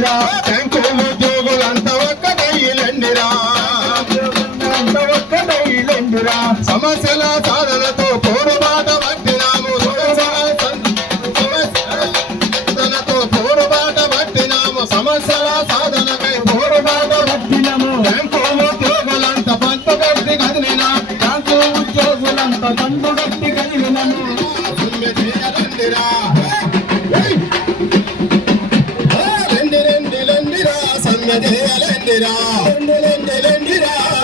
లెండిరా, bank ఉద్యోగులంతా ఒక్కటైలెండిరా, ఒక్కటైలెండిరా. సమస్యల సాధనతో పోరుబాట పట్టినాము, సమస్యలతో పోరుబాట పట్టినాము, సమస్యల సాధనకై పోరుబాట పట్టినాము. Bank ఉద్యోగులంతా పంతుగట్టి కదిలినా, bank ఉద్యోగులంతా పంతుగట్టి కదిలినాము. సమ్మె చేయాలండిరా, సమ్మె చేయాలండిరా,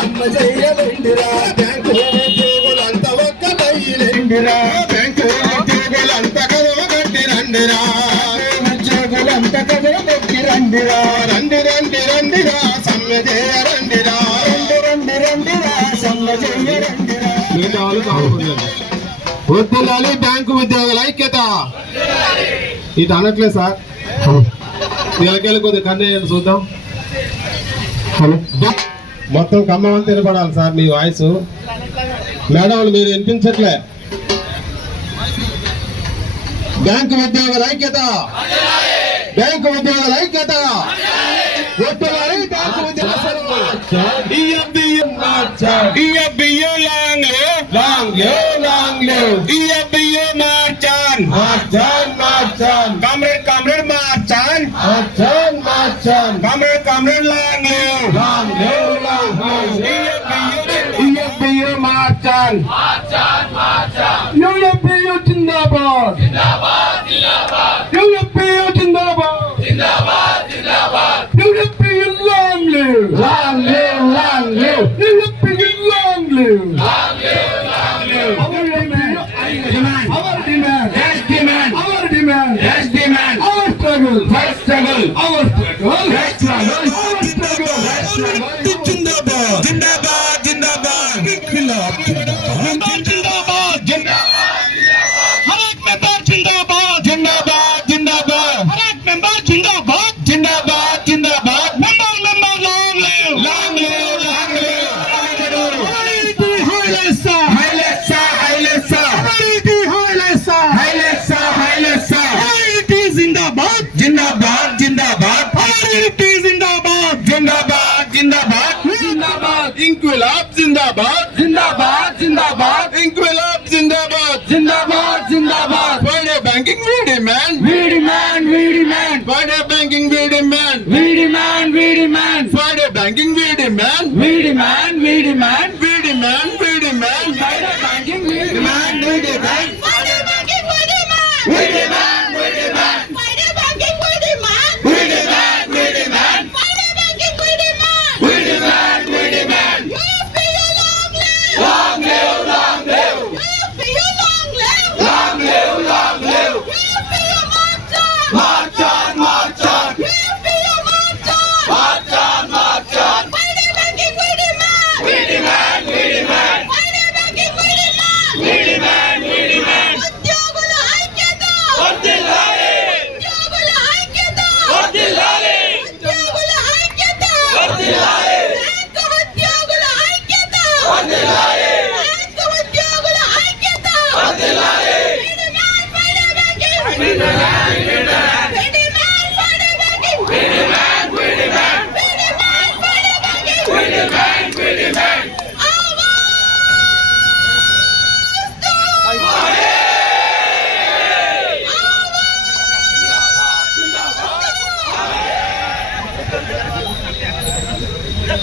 సమ్మె చేయాలండిరా. బ్యాంకు ఉద్యోగులంతా ఒక్కటైలెండిరా, బ్యాంకు ఉద్యోగులంతా కదవ కట్టి రండిరా, ఉద్యోగులంతా కదవ కట్టి రండిరా. రండి రండి రండిరా, సమ్మె చేయరండిరా, రండి రండి రండిరా, సమ్మె చేయరండిరా. వద్దులాలి బ్యాంకు ఉద్యోగుల ఐక్యత. ఇది అనట్లేదు సార్, వీళ్ళకెళ్ళి కొద్దిగా కన్నేయండి చూద్దాం. మొత్తం ఖమ్మం తినపడాలి సార్ మీ వాయిస్. మేడం మీరు వినిపించట్లే. బ్యాంకు ఉద్యోగుల ఐక్యత, బ్యాంకు ఉద్యోగుల ఐక్యత. వద్దులాలి బ్యాంకు ఉద్యోగులు. Comrade comrade march on, comrade comrade long live march on. UFBU జిందాబాద్, యూఎఫ్బియు జిందాబాద్, UFBU long live, UFBU long live. Our demand, yes demand, our demand, yes demand, our struggle, yes struggle, our struggle, yes struggle, our struggle, yes struggle. Jindabad, Jindabad, Jindabad, Inqilab Jindabad, Jindabad, Jindabad, Harak member Jindabad, Jindabad, Jindabad, Harak member Jindabad, Jindabad, Jindabad, member long live, long live, long live. Hailesa, Hailesa, Hailesa, Hailesa, Hailesa, Hailesa, Zindabad, Jindabad, Jindabad, Hailesa, Zindabad, Jindabad, Jindabad, Zindabad, Inqilab Zindabad, Zindabad, Zindabad, Inqilab Zindabad, Zindabad, Zindabad. Friday banking we demand, we demand, we demand. Friday banking we demand, we demand, we demand. Friday banking we demand, we demand, we demand, we demand, we demand. Friday banking we demand, we demand. Friday banking we demand, we demand, we demand. Friday banking we demand, we demand, we demand. Friday banking we demand, we demand, we demand. UFPU long live, long live, long live. UFPU long live, long live, long live. UFPU march on, march on, march on. UFPU march on, march on, march on. Friday banking we demand, we demand, we demand. Friday banking we demand, we demand, we demand. ఉద్యోగుల ఐక్యత, వర్ధిల్లాలి. ఉద్యోగుల ఐక్యత, వర్ధిల్లాలి. ఉద్యోగుల ఐక్యత, వర్ధిల్లాలి. Bank ఉద్యోగుల ఐక్యత, వర్ధిల్లాలి. బ్యాంకు ఉద్యోగుల ఐక్యత, వర్ధిల్లాలి. We demand Friday banking, we demand, we demand. We demand Friday banking, we demand, we demand. We demand Friday banking, we demand, we demand.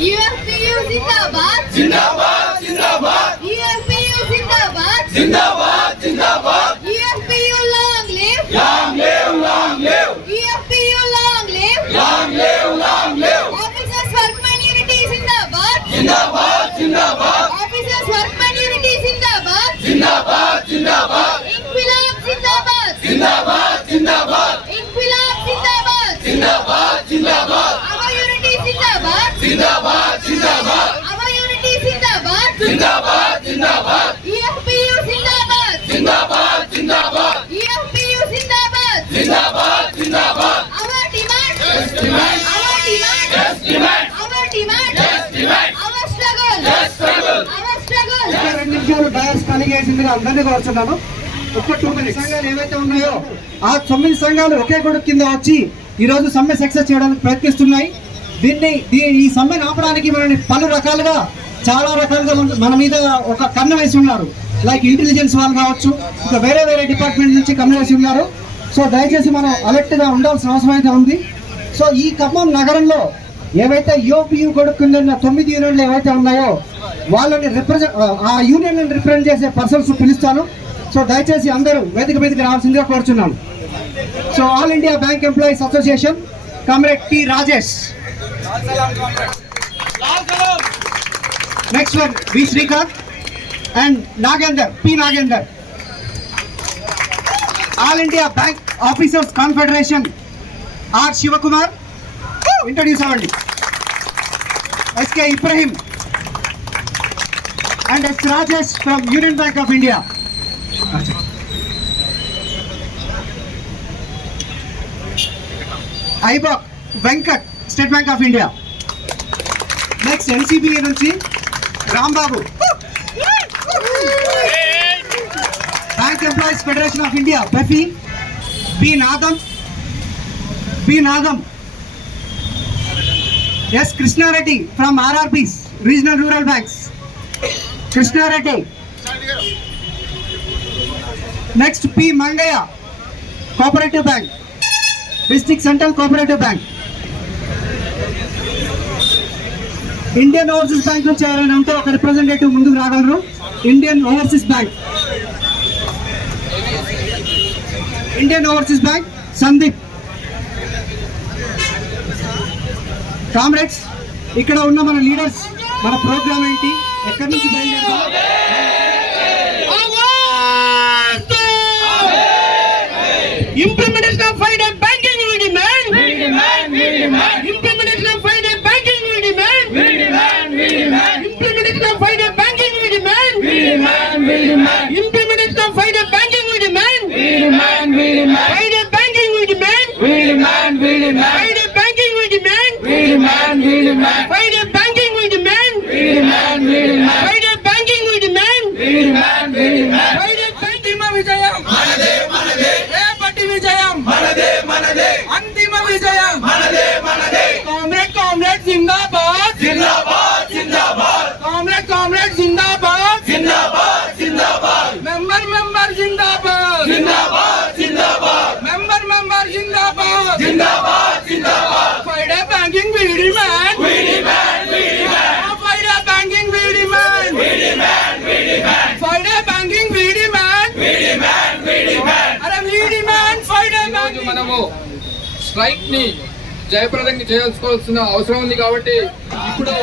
UFPU Zindabad, Zindabad, Zindabad. UFPU Zindabad, Zindabad, Zindabad. UFPU long live, long live, long live. UFPU long live, long live, long live. Officers Workmen Unity Zindabad, Zindabad, Zindabad. Officers Workmen Unity Zindabad, Zindabad, Zindabad. Inqilab Zindabad, Zindabad, Zindabad. Inqilab Zindabad, Zindabad, Zindabad. Our unity Zindabad, Zindabad, Zindabad. Our unity Zindabad, Zindabad, Zindabad. UFPU Zindabad, Zindabad, Zindabad. UFPU Zindabad, Zindabad, Zindabad. Our demand, yes demand. Our demand, yes demand. Our demand, yes demand. Our struggle, yes struggle. Our struggle. 2 నిమిషాలు bias కలిగేసిందిగా అందరినీ కోరుతున్నాను. ఒక్క 9 సంఘాలు ఏవైతే ఉన్నాయో ఆ 9 సంఘాలు ఒకే గొడుగు కింద వచ్చి ఈరోజు సమ్మె సక్సెస్ చేయడానికి ప్రయత్నిస్తున్నాయి. ఈ సమ్మెను ఆపడానికి మనని పలు రకాలుగా చాలా రకాలుగా మన మీద ఒక కన్ను వేసి ఉన్నారు. లైక్ ఇంటెలిజెన్స్ వాళ్ళు కావచ్చు, ఇంకా వేరే వేరే డిపార్ట్మెంట్ నుంచి కన్ను వేసి ఉన్నారు. సో దయచేసి మనం అలర్ట్గా ఉండాల్సిన అవసరం అయితే ఉంది. సో ఈ ఖమ్మం నగరంలో ఏవైతే యోపియు కొడుకున్న 9 యూనియన్లు ఏవైతే ఉన్నాయో వాళ్ళని ఆ యూనియన్లను రిప్రజెంట్ చేసే పర్సన్స్ పిలుస్తాను. సో దయచేసి అందరూ వేదిక మీదకి రావాల్సిందిగా కోరుచున్నాను. So all India bank employees association comrade T Rajesh. Next one V Srikanth and Nagender, P Nagender. All India bank officers confederation R Sivakumar, introduce అవ్వండి. SK Ibrahim and S Rajesh from union bank of India. AIBOC Venkat, state bank of India. Next NCBA నుంచి Rambabu, bank employees federation of India BEFI. B Naadam. Yes Krishna Reddy from RRBs, regional rural banks, Krishna Reddy. Next P Mangayya, cooperative bank, district central cooperative bank. Indian overseas bank నుంచి ఎవరైనా ఉంటే ఒక representative ముందుకు రాగలరు. Indian overseas bank, Sandeep. Comrades, ఇక్కడ ఉన్న మన లీడర్స్, మన ప్రోగ్రామ్ ఏంటి, ఎక్కడి నుంచి బయలుదేరుతాం? Implementation of Friday banking we demand. Implementation of Friday banking we demand. Implementation of Friday banking we demand. Implementation of Friday banking we demand. Friday banking we demand. Friday banking we demand. Friday banking we demand. Friday banking we demand. Friday banking విజయం మనదే మనదే, రేపటి విజయం మనదే మనదే, అంతిమ విజయం మనదే మనదే. Comrade Zindabad Zindabad Zindabad. Comrade Zindabad Zindabad Zindabad. Member Zindabad Zindabad Zindabad. Member Zindabad Zindabad Zindabad. Friday banking we demand. Friday banking we demand. Friday banking we demand. అరే we demand ఫ్రైడే బ్యాంకింగ్. మనము strike ని జయప్రదం చేసుకోవాల్సిన అవసరం ఉంది. కాబట్టి ఇప్పుడు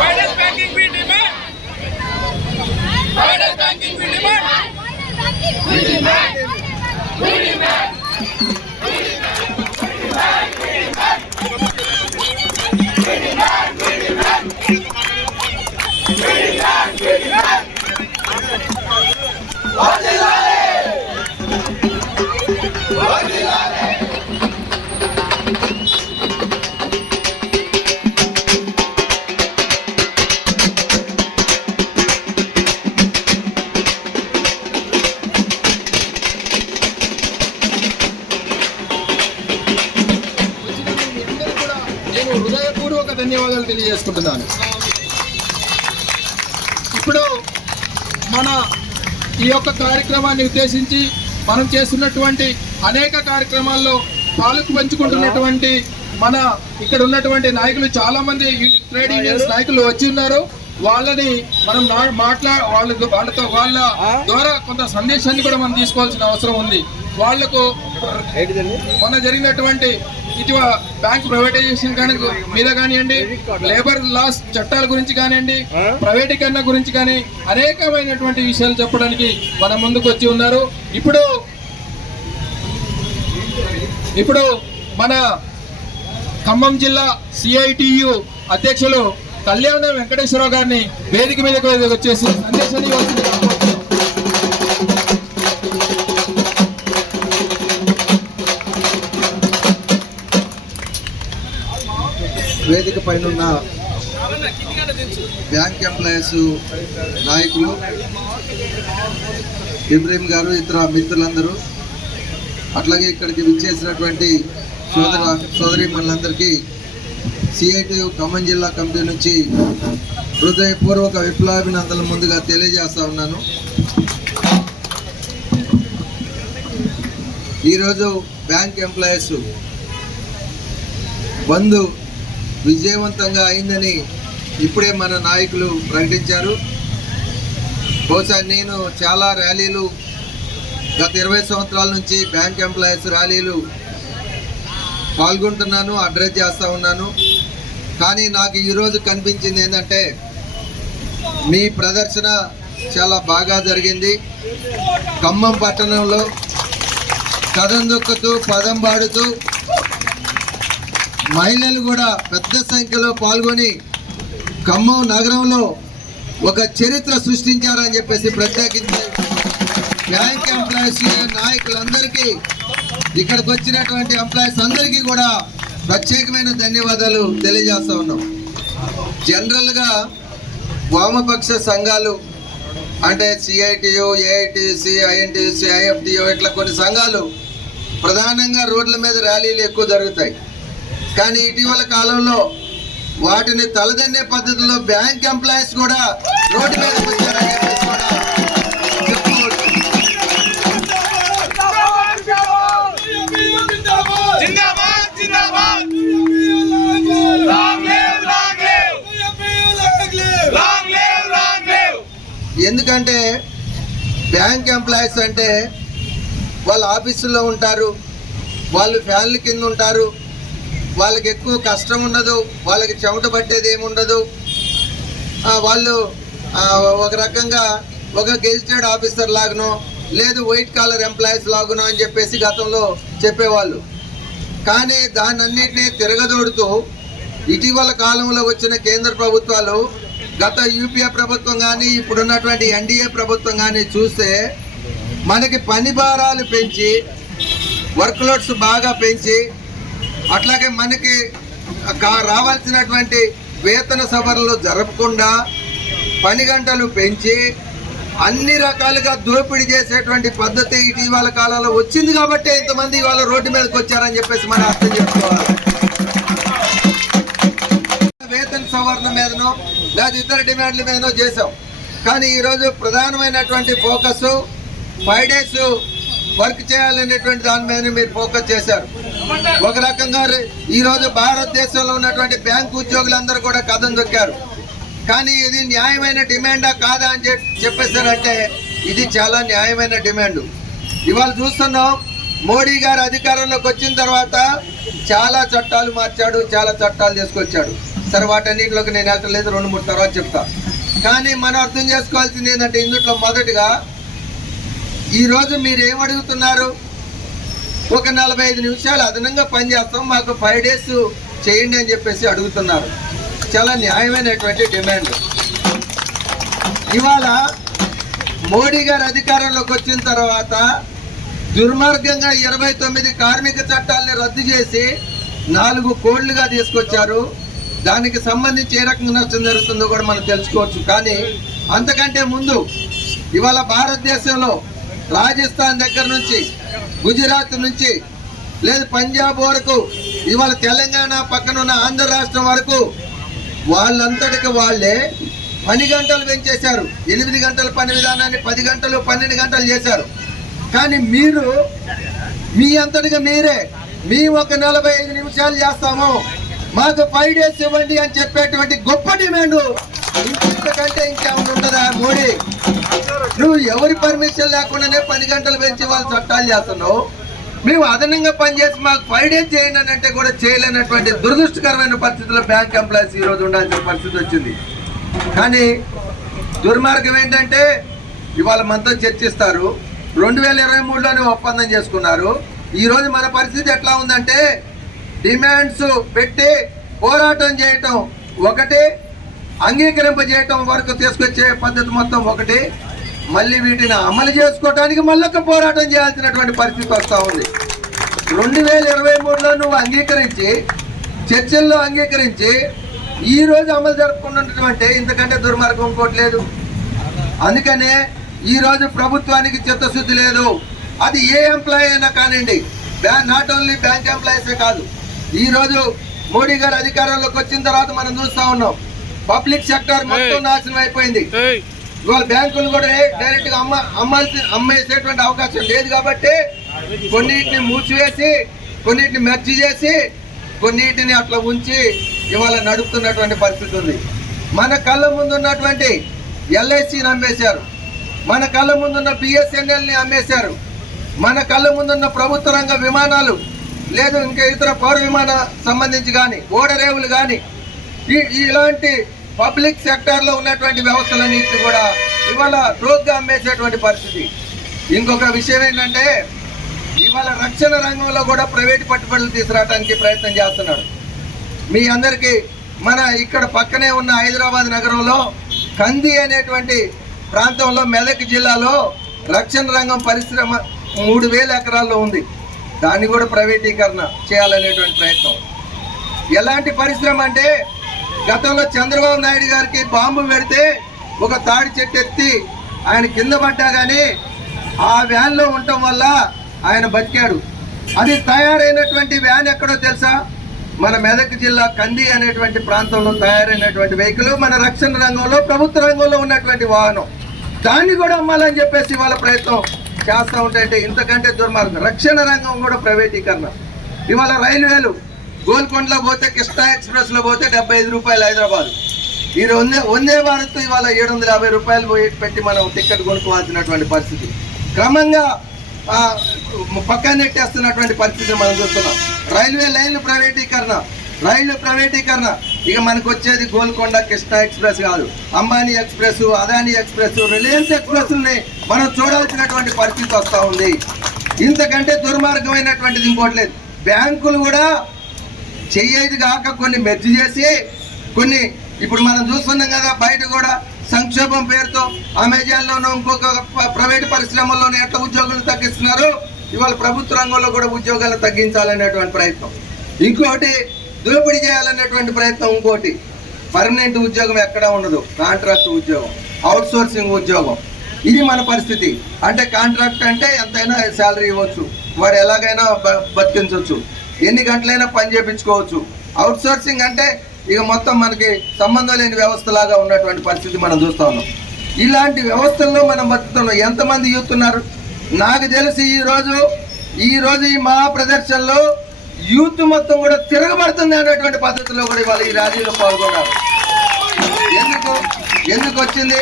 Finance banking we demand. Finance banking we demand. We demand. We demand. We demand. We demand. We demand. We demand. We demand. Vadilale. Vadilale. హృదయపూర్వక ధన్యవాదాలు తెలియజేసుకుంటున్నాను. ఇప్పుడు మన ఈ యొక్క కార్యక్రమాన్ని ఉద్దేశించి మనం చేస్తున్నటువంటి అనేక కార్యక్రమాల్లో పాలకు పంచుకుంటున్నటువంటి మన ఇక్కడ ఉన్నటువంటి నాయకులు చాలా మంది ట్రేడ్ యూనియన్స్ నాయకులు వచ్చి ఉన్నారు. వాళ్ళని మనం వాళ్ళతో వాళ్ళ ద్వారా కొంత సందేశాన్ని కూడా మనం తీసుకోవాల్సిన అవసరం ఉంది. వాళ్లకు మొన్న జరిగినటువంటి ఇటీవల బ్యాంక్ ప్రైవేటైజేషన్ మీద కానివ్వండి, లేబర్ లాస్ చట్టాల గురించి కానివ్వండి, ప్రైవేటీకరణ గురించి కానీ అనేకమైనటువంటి విషయాలు చెప్పడానికి మన ముందుకు వచ్చి ఉన్నారు. ఇప్పుడు మన ఖమ్మం జిల్లా CITU అధ్యక్షులు కళ్యాణ వెంకటేశ్వరరావు గారిని వేదిక మీదకి వచ్చేసి సందేశాన్ని వేదిక పైన ఉన్న బ్యాంక్ ఎంప్లాయీస్ నాయకులు, ఇబ్రహీం గారు, ఇతర మిత్రులందరూ, అట్లాగే ఇక్కడికి విచ్చేసినటువంటి సోదరీమణులందరికీ CITU ఖమ్మం జిల్లా కమిటీ నుంచి హృదయపూర్వక విప్లవాభినందనలు ముందుగా తెలియజేస్తా ఉన్నాను. ఈరోజు బ్యాంక్ ఎంప్లాయీస్ బంద్ విజయవంతంగా అయిందని ఇప్పుడే మన నాయకులు ప్రకటించారు. బహుశా నేను చాలా ర్యాలీలు గత 20 సంవత్సరాల నుంచి బ్యాంక్ ఎంప్లాయీస్ ర్యాలీలు పాల్గొంటున్నాను, అడ్రస్ చేస్తూ ఉన్నాను. కానీ నాకు ఈరోజు కనిపించింది ఏంటంటే మీ ప్రదర్శన చాలా బాగా జరిగింది. ఖమ్మం పట్టణంలో కథం దొక్కుతూ పదం పాడుతూ మహిళలు కూడా పెద్ద సంఖ్యలో పాల్గొని ఖమ్మం నగరంలో ఒక చరిత్ర సృష్టించారని చెప్పేసి ప్రత్యేకించి బ్యాంక్ ఎంప్లాయీస్ నాయకులందరికీ, ఇక్కడికి వచ్చినటువంటి ఎంప్లాయీస్ అందరికీ కూడా ప్రత్యేకమైన ధన్యవాదాలు తెలియజేస్తూ ఉన్నాం. జనరల్గా వామపక్ష సంఘాలు అంటే సిఐటియు, ఏఐటిసి, ఐఎన్టీసీ, ఐఎఫ్టియు ఇట్లా కొన్ని సంఘాలు ప్రధానంగా రోడ్ల మీద ర్యాలీలు ఎక్కువ జరుగుతాయి. కానీ ఇటీవల కాలంలో వాటిని తలదన్నే పద్ధతిలో బ్యాంక్ ఎంప్లాయీస్ కూడా రోడ్డు మీద వచ్చారని చెప్పేసి కూడా చెప్పుకోవచ్చు. ఎందుకంటే బ్యాంక్ ఎంప్లాయీస్ అంటే వాళ్ళ ఆఫీసుల్లో ఉంటారు, వాళ్ళు ఫ్యాన్ల కింద ఉంటారు, వాళ్ళకి ఎక్కువ కష్టం ఉండదు, వాళ్ళకి చెమట పట్టేది ఏముండదు. వాళ్ళు ఒక రకంగా ఒక గెజిటెడ్ ఆఫీసర్ లాగనో లేదు వైట్ కాలర్ ఎంప్లాయీస్ లాగునో అని చెప్పేసి గతంలో చెప్పేవాళ్ళు. కానీ దాన్ని అన్నింటినీ తిరగదోడుతూ ఇటీవల కాలంలో వచ్చిన కేంద్ర ప్రభుత్వాలు, గత యూపీఏ ప్రభుత్వం కానీ ఇప్పుడున్నటువంటి ఎన్డీఏ ప్రభుత్వం కానీ చూస్తే మనకి పని భారాలు పెంచి, వర్క్ లోడ్స్ బాగా పెంచి, అట్లాగే మనకి రావాల్సినటువంటి వేతన సవరణలు జరపకుండా పని గంటలు పెంచి అన్ని రకాలుగా దోపిడీ చేసేటువంటి పద్ధతి ఇటీవల కాలంలో వచ్చింది. కాబట్టి ఇంతమంది ఇవాళ రోడ్డు మీదకి వచ్చారని చెప్పేసి మనం అర్థం చేసుకోవాలి. వేతన సవరణ మీదనో లేదా ఇతర డిమాండ్ల మీదనో చేసాం. కానీ ఈరోజు ప్రధానమైనటువంటి ఫోకస్ 5 days వర్క్ చేయాలనేటువంటి దాని మీద మీరు ఫోకస్ చేశారు. ఒక రకంగా ఈరోజు భారతదేశంలో ఉన్నటువంటి బ్యాంకు ఉద్యోగులందరూ కూడా కథం దొక్కారు. కానీ ఇది న్యాయమైన డిమాండా కాదా అని చెప్పేశారంటే ఇది చాలా న్యాయమైన డిమాండ్. ఇవాళ చూస్తున్నాం, మోడీ గారు అధికారంలోకి వచ్చిన తర్వాత చాలా చట్టాలు మార్చాడు, చాలా చట్టాలు తీసుకొచ్చాడు. సరే, వాటన్నిటిలోకి నేను వెళ్ళలేదు, 2-3 తర్వాత చెప్తా. కానీ మనం అర్థం చేసుకోవాల్సింది ఏంటంటే ఇందులో మొదటిగా ఈరోజు మీరు ఏమడుగుతున్నారు? ఒక 45 నిమిషాలు అదనంగా పనిచేస్తాం, మాకు 5 days చేయండి అని చెప్పేసి అడుగుతున్నారు. చాలా న్యాయమైనటువంటి డిమాండ్. ఇవాళ మోడీ గారు అధికారంలోకి వచ్చిన తర్వాత దుర్మార్గంగా 29 కార్మిక చట్టాలని రద్దు చేసి 4 కోడ్లుగా తీసుకొచ్చారు. దానికి సంబంధించి ఏ రకంగా నష్టం జరుగుతుందో కూడా మనం తెలుసుకోవచ్చు. కానీ అంతకంటే ముందు ఇవాళ భారతదేశంలో రాజస్థాన్ దగ్గర నుంచి గుజరాత్ నుంచి లేదు పంజాబ్ వరకు, ఇవాళ తెలంగాణ పక్కన ఉన్న ఆంధ్ర రాష్ట్రం వరకు వాళ్ళంతటికి వాళ్ళే పని గంటలు పెంచేశారు. 8 గంటల పని విధానాన్ని 10 గంటలు 12 గంటలు చేశారు. కానీ మీరు మీ అంతటిగా మీరే ఒక 45 నిమిషాలు చేస్తాము, మాకు 5 days ఇవ్వండి అని చెప్పేటువంటి గొప్ప డిమాండ్ ఇంతకంటే ఇంకేమైనా ఉంటుందా? మోడీ, నువ్వు ఎవరి పర్మిషన్ లేకుండానే 10 గంటలు పెంచి వాళ్ళు చట్టాలు చేస్తున్నావు. మేము అదనంగా పనిచేసి మాకు 5 days చేయండి అని అంటే కూడా చేయలేనటువంటి దురదృష్టకరమైన పరిస్థితుల్లో బ్యాంక్ ఎంప్లాయీస్ ఈరోజు ఉండాల్సిన పరిస్థితి వచ్చింది. కానీ దుర్మార్గం ఏంటంటే ఇవాళ మనతో చర్చిస్తారు, 2023లోనే ఒప్పందం చేసుకున్నారు. ఈరోజు మన పరిస్థితి ఎట్లా ఉందంటే డిమాండ్స్ పెట్టి పోరాటం చేయటం ఒకటి, అంగీకరింపజేయటం వరకు తీసుకొచ్చే పద్ధతి మొత్తం ఒకటి, మళ్ళీ వీటిని అమలు చేసుకోవడానికి మళ్ళొక పోరాటం చేయాల్సినటువంటి పరిస్థితి వస్తూ ఉంది. 2023లో నువ్వు అంగీకరించి చర్చల్లో అంగీకరించి ఈరోజు అమలు జరుపుకుంటున్నటువంటి ఇంతకంటే దుర్మార్గం ఇంకోటి లేదు. అందుకనే ఈరోజు ప్రభుత్వానికి చిత్తశుద్ధి లేదు. అది ఏ ఎంప్లాయీ అయినా కానివ్వండి, నాట్ ఓన్లీ బ్యాంక్ ఎంప్లాయీసే కాదు. ఈరోజు మోడీ గారు అధికారంలోకి వచ్చిన తర్వాత మనం చూస్తూ ఉన్నాం, పబ్లిక్ సెక్టర్ మొత్తం నాశనం అయిపోయింది. ఇవాళ బ్యాంకులు కూడా డైరెక్ట్ గా అమ్మేసేటువంటి అవకాశం లేదు. కాబట్టి కొన్నిటిని మూసివేసి, కొన్నిటిని మెర్జ్ చేసి, కొన్నిటిని అట్లా ఉంచి ఇవాళ నడుపుతున్నటువంటి పరిస్థితి ఉంది. మన కళ్ళ ముందున్నటువంటి LICని అమ్మేశారు, మన కళ్ళ ముందున్న BSNLని అమ్మేశారు. మన కళ్ళ ముందున్న ప్రభుత్వ రంగ విమానాలు లేదు ఇంకా ఇతర పౌర విమాన సంబంధించి కానీ ఓడరేవులు కానీ ఇలాంటి పబ్లిక్ సెక్టార్లో ఉన్నటువంటి వ్యవస్థలన్నింటినీ కూడా ఇవాళ రోగ్గా అమ్మేసేటువంటి పరిస్థితి. ఇంకొక విషయం ఏంటంటే ఇవాళ రక్షణ రంగంలో కూడా ప్రైవేట్ పట్టుబడులు తీసుకురావడానికి ప్రయత్నం చేస్తున్నాడు. మీ అందరికీ మన ఇక్కడ పక్కనే ఉన్న హైదరాబాద్ నగరంలో కంది అనేటువంటి ప్రాంతంలో మెదక్ జిల్లాలో రక్షణ రంగం పరిశ్రమ 3000 ఎకరాల్లో ఉంది. దాన్ని కూడా ప్రైవేటీకరణ చేయాలనేటువంటి ప్రయత్నం. ఎలాంటి పరిశ్రమ అంటే గతంలో చంద్రబాబు నాయుడు గారికి బాంబు పెడితే ఒక తాడి చెట్టు ఎత్తి ఆయన కింద పడ్డా కానీ ఆ వ్యాన్లో ఉండటం వల్ల ఆయన బతికాడు. అది తయారైనటువంటి వ్యాన్ ఎక్కడో తెలుసా? మన మెదక్ జిల్లా కంది అనేటువంటి ప్రాంతంలో తయారైనటువంటి వెహికల్ మన రక్షణ రంగంలో ప్రభుత్వ రంగంలో ఉన్నటువంటి వాహనం. దాన్ని కూడా అమ్మాలని చెప్పేసి వాళ్ళ ప్రయత్నం చేస్తూ ఉంటే ఇంతకంటే దుర్మార్గం. రక్షణ రంగం కూడా ప్రైవేటీకరణ. ఇవాళ రైల్వేలు గోల్కొండలో పోతే కృష్ణా ఎక్స్ప్రెస్లో పోతే 75 రూపాయలు హైదరాబాద్. ఈ వందే భారత్ ఇవాళ 750 రూపాయలు పెట్టి మనం టికెట్ కొనుక్కోవాల్సినటువంటి పరిస్థితి. క్రమంగా పక్కన నెట్టేస్తున్నటువంటి పరిస్థితి మనం చూస్తున్నాం. రైల్వే లైన్లు ప్రైవేటీకరణ ఇక మనకు వచ్చేది గోల్కొండ కృష్ణా ఎక్స్ప్రెస్ కాదు, అంబానీ ఎక్స్ప్రెస్, అదానీ ఎక్స్ప్రెస్, రిలయన్స్ ఎక్స్ప్రెస్ని మనం చూడాల్సినటువంటి పరిస్థితి వస్తూ ఉంది. ఇంతకంటే దుర్మార్గమైనటువంటిది ఇంకోటి లేదు. బ్యాంకులు కూడా చెయ్యేది కాక కొన్ని మెర్జ్ చేసి కొన్ని ఇప్పుడు మనం చూస్తున్నాం కదా, బయట కూడా సంక్షోభం పేరుతో అమెజాన్లోనూ ఇంకొక ప్రైవేట్ పరిశ్రమల్లోనూ ఎట్లా ఉద్యోగులు తగ్గిస్తున్నారు, ఇవాళ ప్రభుత్వ రంగంలో కూడా ఉద్యోగాలు తగ్గించాలనేటువంటి ప్రయత్నం. ఇంకోటి దోపిడీ చేయాలనేటువంటి ప్రయత్నం. ఇంకోటి పర్మనెంట్ ఉద్యోగం ఎక్కడా ఉండదు, కాంట్రాక్ట్ ఉద్యోగం, అవుట్ సోర్సింగ్ ఉద్యోగం. ఇది మన పరిస్థితి. అంటే కాంట్రాక్ట్ అంటే ఎంతైనా శాలరీ ఇవ్వచ్చు, వాడు ఎలాగైనా బతికించవచ్చు, ఎన్ని గంటలైనా పని చేయించుకోవచ్చు. అవుట్ సోర్సింగ్ అంటే ఇక మొత్తం మనకి సంబంధం లేని వ్యవస్థలాగా ఉన్నటువంటి పరిస్థితి మనం చూస్తూ ఉన్నాం. ఇలాంటి వ్యవస్థల్లో మనం బతుకుతున్నాం. ఎంతమంది యూత్ ఉన్నారు నాకు తెలిసి ఈరోజు ఈ మహా ప్రదర్శనలో యూత్ మొత్తం కూడా తిరగబడుతుంది అనేటువంటి పద్ధతిలో కూడా ఇవాళ ఈ ర్యాలీలో పాల్గొన్నారు. ఎందుకు వచ్చింది?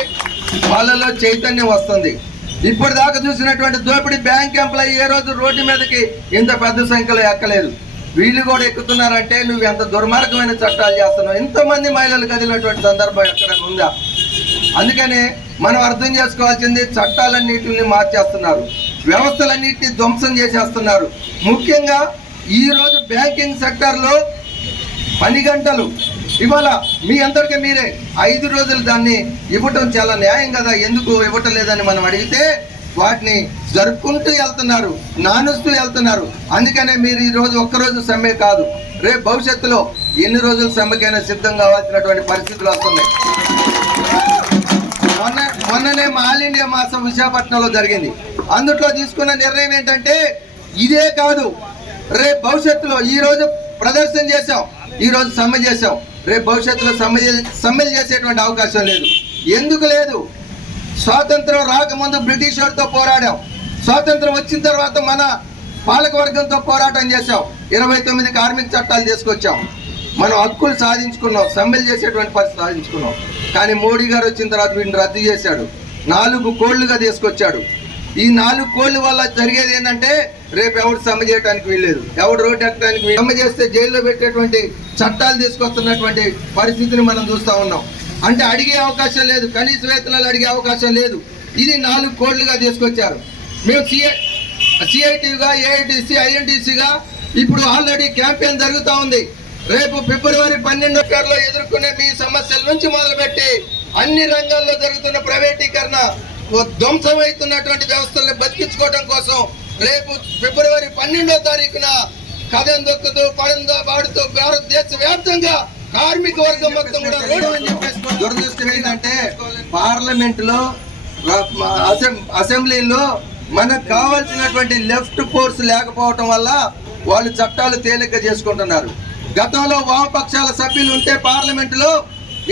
వాళ్ళలో చైతన్యం వస్తుంది. ఇప్పటిదాకా చూసినటువంటి దోపిడీ బ్యాంక్ ఎంప్లాయీ ఏ రోజు రోడ్డు మీదకి ఇంత పెద్ద సంఖ్యలో ఎక్కలేదు. వీళ్ళు కూడా ఎక్కుతున్నారంటే నువ్వు ఎంత దుర్మార్గమైన చట్టాలు చేస్తున్నావు. ఇంతమంది మహిళలు కదిలినటువంటి సందర్భం ఎక్కడైనా ఉందా? అందుకనే మనం అర్థం చేసుకోవాల్సింది, చట్టాలన్నింటిని మార్చేస్తున్నారు, వ్యవస్థలన్నింటినీ ధ్వంసం చేసేస్తున్నారు. ముఖ్యంగా ఈరోజు బ్యాంకింగ్ సెక్టార్లో 10 గంటలు ఇవాళ మీ అందరికీ మీరే 5 రోజులు దాన్ని ఇవ్వటం చాలా న్యాయం కదా, ఎందుకు ఇవ్వటం లేదని మనం అడిగితే వాటిని జరుపుకుంటూ వెళ్తున్నారు, నానుస్తూ వెళ్తున్నారు. అందుకనే మీరు ఈరోజు ఒక్కరోజు సమ్మె కాదు, రేపు భవిష్యత్తులో ఎన్ని రోజులు సమ్మెకైనా సిద్ధం కావాల్సినటువంటి పరిస్థితులు వస్తున్నాయి. మొన్ననే ఆల్ ఇండియా మాసం విశాఖపట్నంలో జరిగింది. అందులో తీసుకున్న నిర్ణయం ఏంటంటే ఇదే కాదు, రేపు భవిష్యత్తులో ఈరోజు ప్రదర్శన చేశాం, ఈరోజు సమ్మె చేశాం, రేపు భవిష్యత్తులో సమ్మెలు చేసేటువంటి అవకాశం లేదు. ఎందుకు లేదు? స్వాతంత్రం రాకముందు బ్రిటిష్ వారితో పోరాడాం, స్వాతంత్రం వచ్చిన తర్వాత మన పాలకవర్గంతో పోరాటం చేశాం, 29 కార్మిక చట్టాలు తీసుకొచ్చాం, మనం హక్కులు సాధించుకున్నాం, సమ్మెలు చేసేటువంటి పరిస్థితి సాధించుకున్నాం. కానీ మోడీ గారు వచ్చిన తర్వాత వీటిని రద్దు చేశాడు, 4 కోళ్లుగా తీసుకొచ్చాడు. ఈ 4 కోళ్ళ వల్ల జరిగేది ఏంటంటే రేపు ఎవరు సమ్మె చేయడానికి వీల్లేదు, ఎవడు రోడ్డు ఎక్కడానికి సమ్మె చేస్తే జైల్లో పెట్టేటువంటి చట్టాలు తీసుకొస్తున్నటువంటి పరిస్థితిని మనం చూస్తూ ఉన్నాం. అంటే అడిగే అవకాశం లేదు, కనీస వేతనాలు అడిగే అవకాశం లేదు. ఇది 4 కోళ్లుగా తీసుకొచ్చారు. మేము సిఐటిగా, ఏఐటిసి, ఐఎన్టీసీగా ఇప్పుడు ఆల్రెడీ క్యాంపెయిన్ జరుగుతూ ఉంది. రేపు ఫిబ్రవరి 12 ఎదుర్కొనే మీ సమస్యల నుంచి మొదలుపెట్టి అన్ని రంగాల్లో జరుగుతున్న ప్రైవేటీకరణ, ధ్వంసమవుతున్నటువంటి వ్యవస్థలను బతికించుకోవడం కోసం రేపు ఫిబ్రవరి 12 కథం దొక్కుతూ పడందా బాడుతూ భారతదేశ వ్యాప్తంగా కార్మిక వర్గం మొత్తం కూడా రోడ్డు అని చెప్పేసి దురదృష్టం ఏంటంటే పార్లమెంట్లో, అసెంబ్లీలో మనకు కావాల్సినటువంటి లెఫ్ట్ ఫోర్స్ లేకపోవటం వల్ల వాళ్ళు చట్టాలు తేలిక చేసుకుంటున్నారు. గతంలో వామపక్షాల సభ్యులు ఉంటే పార్లమెంటులో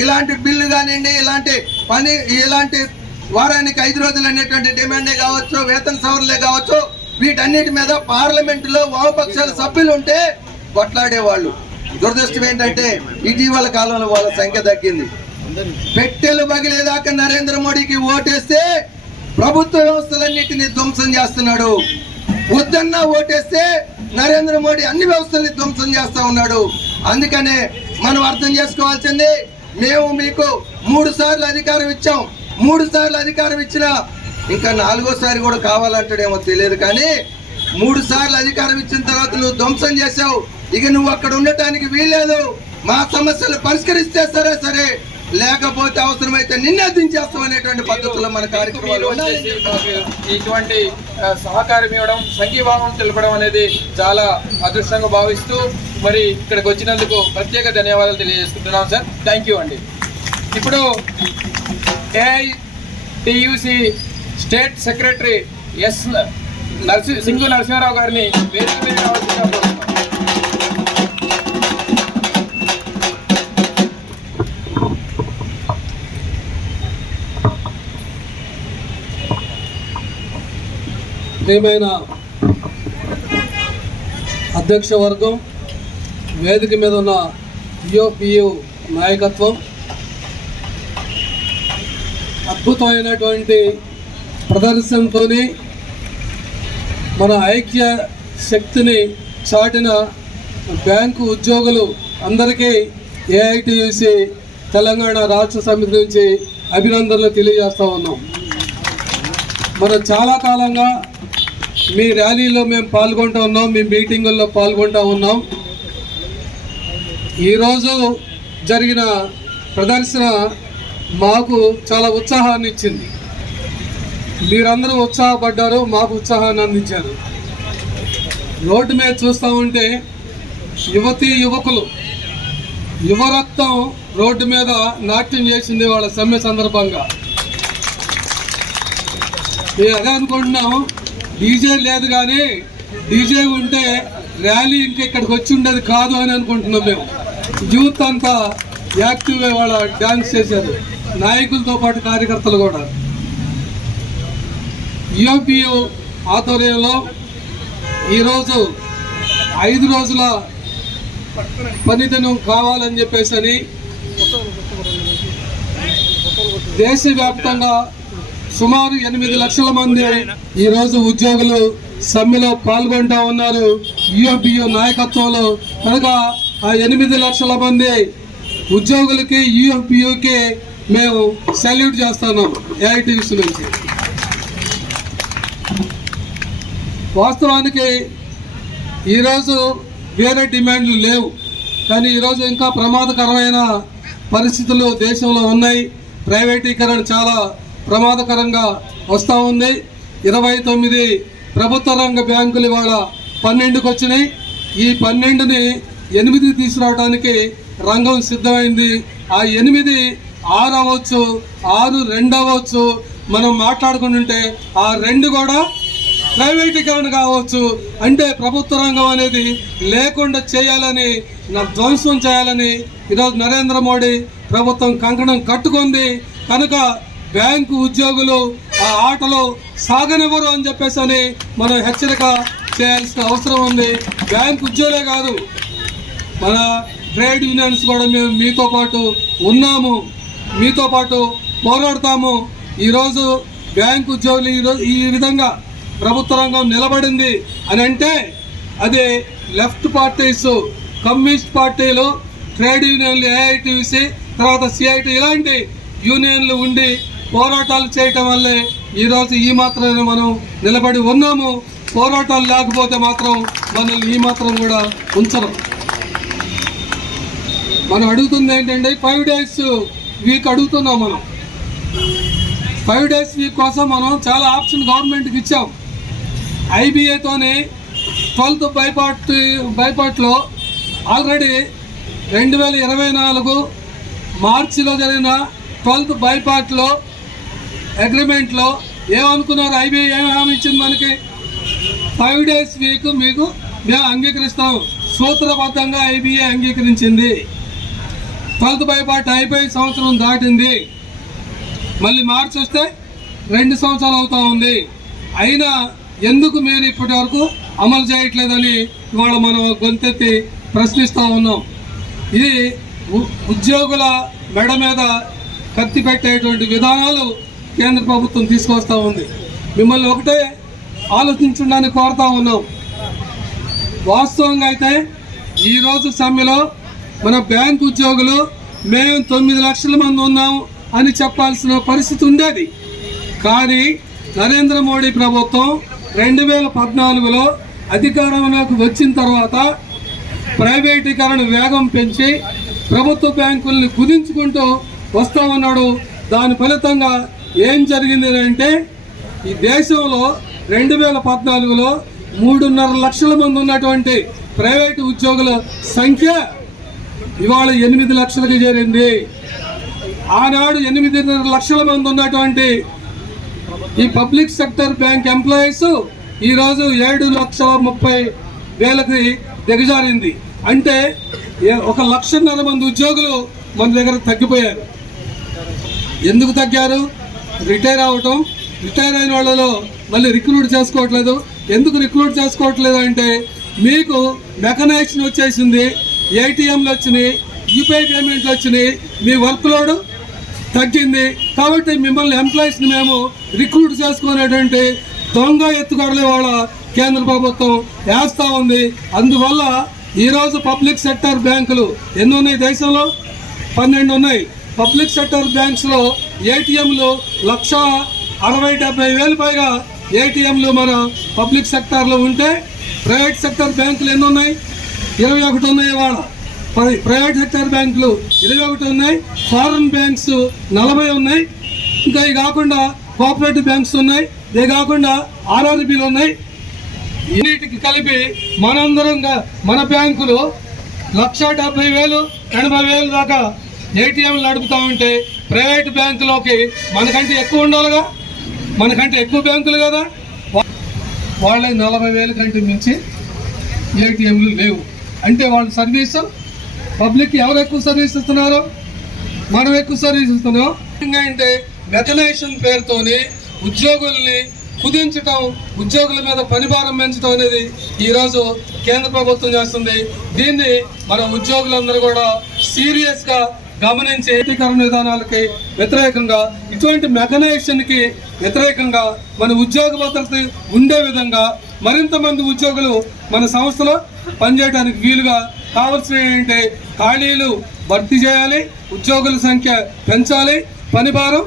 ఇలాంటి బిల్లు కానివ్వండి, ఇలాంటి వారానికి 5 రోజులు అనేటువంటి డిమాండే కావచ్చు, వేతన సవరణలే కావచ్చు, వీటన్నిటి మీద పార్లమెంటులో వామపక్షాల సభ్యులు ఉంటే కొట్లాడేవాళ్ళు. దురదృష్టం ఏంటంటే ఇటీవల కాలంలో వాళ్ళ సంఖ్య తగ్గింది. పెట్టెలు పగిలేదాకా నరేంద్ర మోడీకి ఓటేస్తే ప్రభుత్వ వ్యవస్థలన్నింటినీ ధ్వంసం చేస్తున్నాడు. వద్దన్నా ఓటేస్తే నరేంద్ర మోడీ అన్ని వ్యవస్థల్ని ధ్వంసం చేస్తా ఉన్నాడు. అందుకనే మనం అర్థం చేసుకోవాల్సింది, మేము మీకు 3 సార్లు అధికారం ఇచ్చాం. 3 సార్లు అధికారం ఇచ్చినా ఇంకా 4వ సారి కూడా కావాలంటాడేమో తెలియదు, కానీ 3 సార్లు అధికారం ఇచ్చిన తర్వాత నువ్వు ధ్వంసం చేసావు. ఇక నువ్వు అక్కడ ఉండటానికి వీల్లేదు. మా సమస్యలు పరిష్కరిస్తే సరే, లేకపోతే అవసరమైతే నిన్నే దించేస్తాం అనేటువంటి పద్ధతుల్లో మన కార్యక్రమాలు ఇటువంటి సహకారం ఇవ్వడం, సంఘీభావం తెలపడం అనేది చాలా అదృష్టంగా భావిస్తూ మరి ఇక్కడికి వచ్చినందుకు ప్రత్యేక ధన్యవాదాలు తెలియజేసుకుంటున్నాం సార్. థ్యాంక్ యూ అండి. ఇప్పుడు AITUC state secretary Singu Narasimha Rao గారిని వేదిక మీద రావాల్సిందిగా కోరుతున్నాం. ప్రియమైన అధ్యక్ష వర్గం, వేదిక మీద ఉన్న పిఓపియు నాయకత్వం, అద్భుతమైనటువంటి ప్రదర్శనతో మన ఐక్య శక్తిని చాటిన బ్యాంకు ఉద్యోగులు అందరికీ ఏఐటియుసి తెలంగాణ రాష్ట్ర సమితి నుంచి అభినందనలు తెలియజేస్తూ ఉన్నాం. మనం చాలా కాలంగా మీ ర్యాలీలో మేము పాల్గొంటూ ఉన్నాం, మీ మీటింగుల్లో పాల్గొంటూ ఉన్నాం. ఈరోజు జరిగిన ప్రదర్శన మాకు చాలా ఉత్సాహాన్ని ఇచ్చింది. మీరందరూ ఉత్సాహపడ్డారు, మాకు ఉత్సాహాన్ని అందించారు. రోడ్డు మీద చూస్తూ ఉంటే యువతీ యువకులు, యువరక్తం రోడ్డు మీద నాట్యం చేసింది వాళ్ళ సమ్మె సందర్భంగా. మేము అదే అనుకుంటున్నాం, డీజే లేదు కానీ డీజే ఉంటే ర్యాలీ ఇంకా ఇక్కడికి వచ్చి ఉండేది కాదు అని అనుకుంటున్నాం. మేము యూత్ అంతా యాక్టివ్గా వాళ్ళ డ్యాన్స్ చేశారు, నాయకులతో పాటు కార్యకర్తలు కూడా. యూపీయు ఆధ్వర్యంలో ఈరోజు 5 రోజుల పనిదినం కావాలని చెప్పేసి దేశవ్యాప్తంగా సుమారు 8 లక్షల మంది ఈరోజు ఉద్యోగులు సమ్మెలో పాల్గొంటూ ఉన్నారు యూపీయు నాయకత్వంలో. కనుక ఆ 8 లక్షల మంది ఉద్యోగులకి యూపీయుకి మేము సెల్యూట్ చేస్తున్నాం ఏఐటియుసి నుంచి. వాస్తవానికి ఈరోజు వేరే డిమాండ్లు లేవు, కానీ ఈరోజు ఇంకా ప్రమాదకరమైన పరిస్థితులు దేశంలో ఉన్నాయి. ప్రైవేటీకరణ చాలా ప్రమాదకరంగా వస్తూ ఉంది. 29 ప్రభుత్వ రంగ బ్యాంకులు ఇవాళ 12కి వచ్చినాయి. ఈ 12ని 8 తీసుకురావడానికి రంగం సిద్ధమైంది. ఆ 8 6 అవ్వచ్చు, 6 2 అవ్వచ్చు. మనం మాట్లాడుకుంటుంటే ఆ 2 కూడా ప్రైవేటీకరణ కావచ్చు. అంటే ప్రభుత్వ రంగం అనేది లేకుండా చేయాలని, ధ్వంసం చేయాలని ఈరోజు నరేంద్ర మోడీ ప్రభుత్వం కంకణం కట్టుకుంది. కనుక బ్యాంకు ఉద్యోగులు ఆ ఆటలో సాగనివ్వరు అని చెప్పేసి మనం హెచ్చరిక చేయాల్సిన అవసరం ఉంది. బ్యాంకు ఉద్యోగులే కాదు, మన ట్రేడ్ యూనియన్స్ కూడా మేము మీతో పాటు ఉన్నాము, మీతో పాటు పోరాడతాము. ఈరోజు బ్యాంకు ఉద్యోగులు ఈ విధంగా ప్రభుత్వ రంగం నిలబడింది అని అంటే అది లెఫ్ట్ పార్టీస్, కమ్యూనిస్ట్ పార్టీలు, ట్రేడ్ యూనియన్లు, ఏఐటియుసి, తర్వాత సిఐటి ఇలాంటి యూనియన్లు ఉండి పోరాటాలు చేయటం వల్లే ఈరోజు ఈ మాత్రమే మనం నిలబడి ఉన్నాము. పోరాటాలు లేకపోతే మాత్రం మనల్ని ఈ మాత్రం కూడా ఉంచరు. మనం అడుగుతుంది ఏంటంటే 5 days వీక్ అడుగుతున్నాం. మనం 5 days వీక్ కోసం మనం చాలా ఆప్షన్ గవర్నమెంట్కి ఇచ్చాం. ఐబీఏతోనే 12th బైపాట్లో ఆల్రెడీ 2024 మార్చిలో జరిగిన 12th బైపాట్లో అగ్రిమెంట్లో ఏమనుకున్నారు? ఐబీఐ ఏమి హామీ ఇచ్చింది మనకి? 5 days వీక్ మీకు మేము అంగీకరిస్తాం. సూత్రబద్ధంగా ఐబీఐ అంగీకరించింది. 12th బైపాట్ అయిపోయి సంవత్సరం దాటింది. మళ్ళీ మార్చి వస్తే 2 సంవత్సరాలు అవుతా ఉంది. అయినా ఎందుకు మీరు ఇప్పటి వరకు అమలు చేయట్లేదని ఇవాళ మనం గొంతెత్తి ప్రశ్నిస్తూ ఉన్నాం. ఇది ఉద్యోగుల మెడ మీద కత్తి పెట్టేటువంటి విధానాలు కేంద్ర ప్రభుత్వం తీసుకొస్తూ ఉంది. మిమ్మల్ని ఒకటే ఆలోచించడానికి కోరుతా ఉన్నాం. వాస్తవంగా అయితే ఈరోజు సమ్మెలో మన బ్యాంకు ఉద్యోగులు మేము 9 లక్షల మంది ఉన్నాం అని చెప్పాల్సిన పరిస్థితి ఉండేది. కానీ నరేంద్ర మోడీ ప్రభుత్వం 2014లో అధికారంలోకి వచ్చిన తర్వాత ప్రైవేటీకరణ వేగం పెంచి ప్రభుత్వ బ్యాంకుల్ని కుదించుకుంటూ వస్తూ ఉన్నాడు. దాని ఫలితంగా ఏం జరిగింది అంటే ఈ దేశంలో 2014లో 3.5 లక్షల మంది ఉన్నటువంటి ప్రైవేటు ఉద్యోగుల సంఖ్య ఇవాళ 8 లక్షలకు చేరింది. ఆనాడు 8.5 లక్షల మంది ఉన్నటువంటి ఈ పబ్లిక్ సెక్టర్ బ్యాంక్ ఎంప్లాయీస్ ఈరోజు 7,30,000కి దిగజారింది. అంటే 1.5 లక్షల మంది ఉద్యోగులు మన దగ్గర తగ్గిపోయారు. ఎందుకు తగ్గారు? రిటైర్ అవటం, రిటైర్ అయిన వాళ్ళలో మళ్ళీ రిక్రూట్ చేసుకోవట్లేదు. ఎందుకు రిక్రూట్ చేసుకోవట్లేదు అంటే మీకు మెకనైజేషన్ వచ్చేసింది, ఏటీఎంలు వచ్చినాయి, యూపీఐ పేమెంట్లు వచ్చినాయి, మీ వర్క్ లోడ్ తగ్గింది. కాబట్టి మిమ్మల్ని ఎంప్లాయీస్ని మేము రిక్రూట్ చేసుకునేటువంటి దొంగ ఎత్తుగడలే వాళ్ళ కేంద్ర ప్రభుత్వం వేస్తూ ఉంది. అందువల్ల ఈరోజు పబ్లిక్ సెక్టర్ బ్యాంకులు ఎన్ని ఉన్నాయి దేశంలో? 12 ఉన్నాయి. పబ్లిక్ సెక్టర్ బ్యాంక్స్లో ఏటీఎంలు 1,60,000-70,000 పైగా ఏటీఎంలు మన పబ్లిక్ సెక్టార్లో ఉంటే ప్రైవేట్ సెక్టర్ బ్యాంకులు ఎన్ని ఉన్నాయి? 21 ఉన్నాయి. వాళ్ళ ప్రైవేట్ సెక్టర్ బ్యాంకులు 21 ఉన్నాయి. ఫారెన్ బ్యాంక్స్ 40 ఉన్నాయి. ఇంకా ఇవి కాకుండా కోఆపరేటివ్ బ్యాంక్స్ ఉన్నాయి. ఇదే కాకుండా ఆర్ఆర్బీలు ఉన్నాయి. ఇన్నిటికి కలిపి మనందరంగా మన బ్యాంకులు 1,70,000, 80,000 దాకా ఏటీఎంలు నడుపుతా ఉంటే ప్రైవేట్ బ్యాంకులోకి మనకంటే ఎక్కువ ఉండాలిగా, మనకంటే ఎక్కువ బ్యాంకులు కదా. వాళ్ళే 40,000 కంటే మించి ఏటీఎంలు లేవు. అంటే వాళ్ళ సర్వీసు పబ్లిక్ ఎవరు ఎక్కువ సర్వీస్ ఇస్తున్నారు? మనం ఎక్కువ సర్వీస్ ఇస్తున్నాం. అంటే మెకనైజేషన్ పేరుతోని ఉద్యోగుల్ని కుదించడం, ఉద్యోగుల మీద పనిభారం పెంచడం అనేది ఈరోజు కేంద్ర ప్రభుత్వం చేస్తుంది. దీన్ని మన ఉద్యోగులందరూ కూడా సీరియస్గా గమనించి ఏకీకరణ విధానాలకి వ్యతిరేకంగా, ఇటువంటి మెకనైజేషన్కి వ్యతిరేకంగా మన ఉద్యోగ భద్రత ఉండే విధంగా మరింత మంది ఉద్యోగులు మన సంస్థలో పనిచేయడానికి వీలుగా కావాల్సిన ఏంటంటే ఖాళీలు భర్తీ చేయాలి, ఉద్యోగుల సంఖ్య పెంచాలి, పనిభారం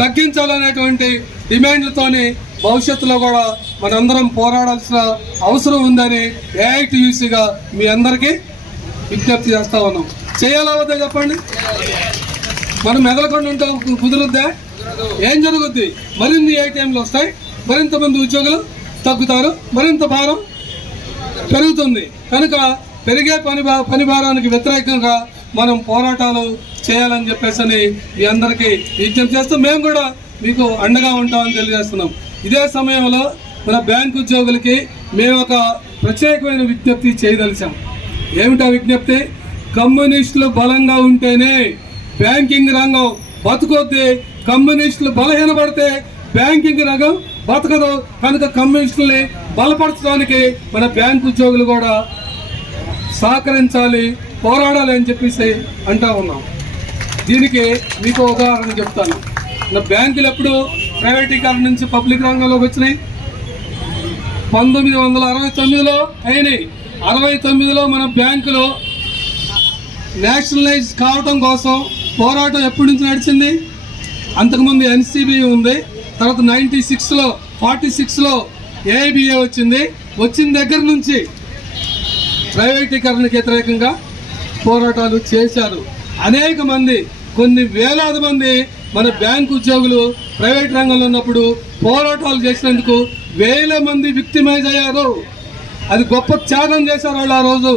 తగ్గించాలనేటువంటి డిమాండ్లతోని భవిష్యత్తులో కూడా మనందరం పోరాడాల్సిన అవసరం ఉందని ఏఐటీయూసీగా మీ అందరికీ విజ్ఞప్తి చేస్తా ఉన్నాం. చేయాలా వద్దా చెప్పండి? మనం మెదలకుండా ఉంటే కుదురుద్దా? ఏం జరుగుద్ది? మరిన్ని ఏటీఎంలు వస్తాయి, మరింత మంది ఉద్యోగులు తగ్గుతారు, మరింత భారం పెరుగుతుంది. కనుక పెరిగే పని భారానికి వ్యతిరేకంగా మనం పోరాటాలు చేయాలని చెప్పేసి మీ అందరికీ విజ్ఞప్తి చేస్తూ మేము కూడా మీకు అండగా ఉంటామని తెలియజేస్తున్నాం. ఇదే సమయంలో మన బ్యాంకు ఉద్యోగులకి మేము ఒక ప్రత్యేకమైన విజ్ఞప్తి చేయదలిచాం. ఏమిటా విజ్ఞప్తి? కమ్యూనిస్టులు బలంగా ఉంటేనే బ్యాంకింగ్ రంగం బతుకొద్ది. కమ్యూనిస్టులు బలహీనపడితే బ్యాంకింగ్ రంగం బతకదు. కనుక కమ్యూనిస్టుల్ని బలపరచడానికి మన బ్యాంకు ఉద్యోగులు కూడా సహకరించాలి, పోరాడాలి అని చెప్పేసి అంటా ఉన్నాం. దీనికి మీకు ఉదాహరణ చెప్తాను. నా బ్యాంకులు ఎప్పుడు ప్రైవేటీకరణ నుంచి పబ్లిక్ రంగంలోకి వచ్చినాయి? 1969లో అయినాయి. 69లో మన బ్యాంకులో నేషనలైజ్ కావటం కోసం పోరాటం ఎప్పటి నుంచి నడిచింది? అంతకుముందు ఎన్సీబీ ఉంది, తర్వాత 46లో ఏఐబిఏ వచ్చింది. వచ్చిన దగ్గర నుంచి ప్రైవేటీకరణకు వ్యతిరేకంగా పోరాటాలు చేశారు అనేక మంది. కొన్ని వేలాది మంది మన బ్యాంకు ఉద్యోగులు ప్రైవేట్ రంగంలో ఉన్నప్పుడు పోరాటాలు చేసినందుకు వేల మంది విక్టిమైజ్ అయ్యారు. అది గొప్ప త్యాగం చేశారు వాళ్ళు ఆ రోజు.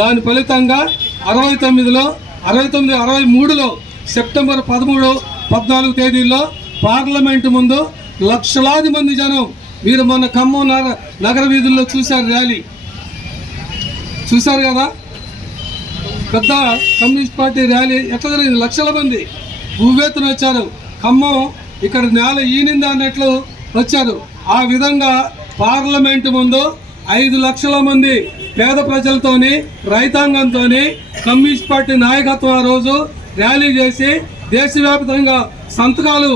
దాని ఫలితంగా 63లో సెప్టెంబర్ 13, 14 తేదీల్లో పార్లమెంటు ముందు లక్షలాది మంది జనం, మీరు మొన్న ఖమ్మం నగర వీధుల్లో చూశారు, ర్యాలీ చూశారు కదా. పెద్ద కమ్యూనిస్ట్ పార్టీ ర్యాలీ ఎట్లా జరిగింది? లక్షల మంది ఉవ్వెత్తున వచ్చారు. ఖమ్మం ఇక్కడ నేల ఈనిందా అన్నట్లు వచ్చారు. ఆ విధంగా పార్లమెంటు ముందు 5 లక్షల మంది పేద ప్రజలతోని, రైతాంగంతోని కమ్యూనిస్ట్ పార్టీ నాయకత్వం ఆ రోజు ర్యాలీ చేసి దేశవ్యాప్తంగా సంతకాలు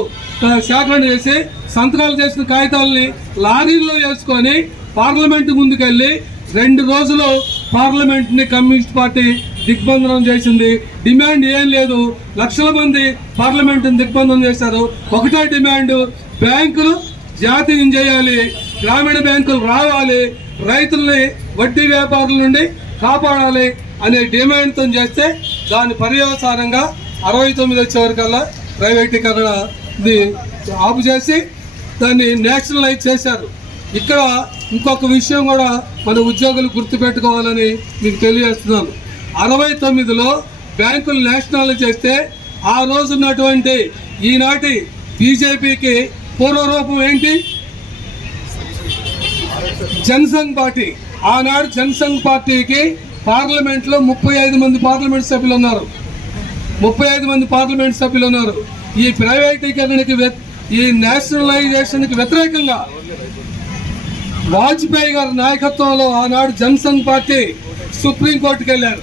సేకరణ చేసి సంతకాలు చేసిన కాగితాలని లారీల్లో వేసుకొని పార్లమెంట్ ముందుకెళ్ళి 2 రోజులు పార్లమెంట్ని కమ్యూనిస్ట్ పార్టీ దిగ్బంధనం చేసింది. డిమాండ్ ఏం లేదు, లక్షల మంది పార్లమెంట్ని దిగ్బంధనం చేశారు. ఒకటే డిమాండ్, బ్యాంకులు జాతీయం చేయాలి, గ్రామీణ బ్యాంకులు రావాలి, రైతుల్ని వడ్డీ వ్యాపారుల నుండి కాపాడాలి అనే డిమాండ్తో చేస్తే దాని పర్యవసానంగా 69 వచ్చేవరకల్లా ప్రైవేటీకరణ ఆపు చేసి దాన్ని నేషనలైజ్ చేశారు. ఇక్కడ ఇంకొక విషయం కూడా మన ఉద్యోగులు గుర్తుపెట్టుకోవాలని మీకు తెలియజేస్తున్నాను. 69లో బ్యాంకులు నేషనలైజ్ చేస్తే ఆ రోజు ఉన్నటువంటి ఈనాటి బీజేపీకి పూర్వరూపం ఏంటి? జనసంఘ్ పార్టీ. ఆనాడు జనసంఘ్ పార్టీకి పార్లమెంట్లో 35 మంది పార్లమెంట్ సభ్యులు ఉన్నారు. 35 మంది పార్లమెంట్ సభ్యులు ఉన్నారు. ఈ ప్రైవేటీకరణకి ఈ నేషనలైజేషన్కి వ్యతిరేకంగా వాజ్పేయి గారి నాయకత్వంలో ఆనాడు జనసంఘ్ పార్టీ సుప్రీంకోర్టుకు వెళ్ళారు.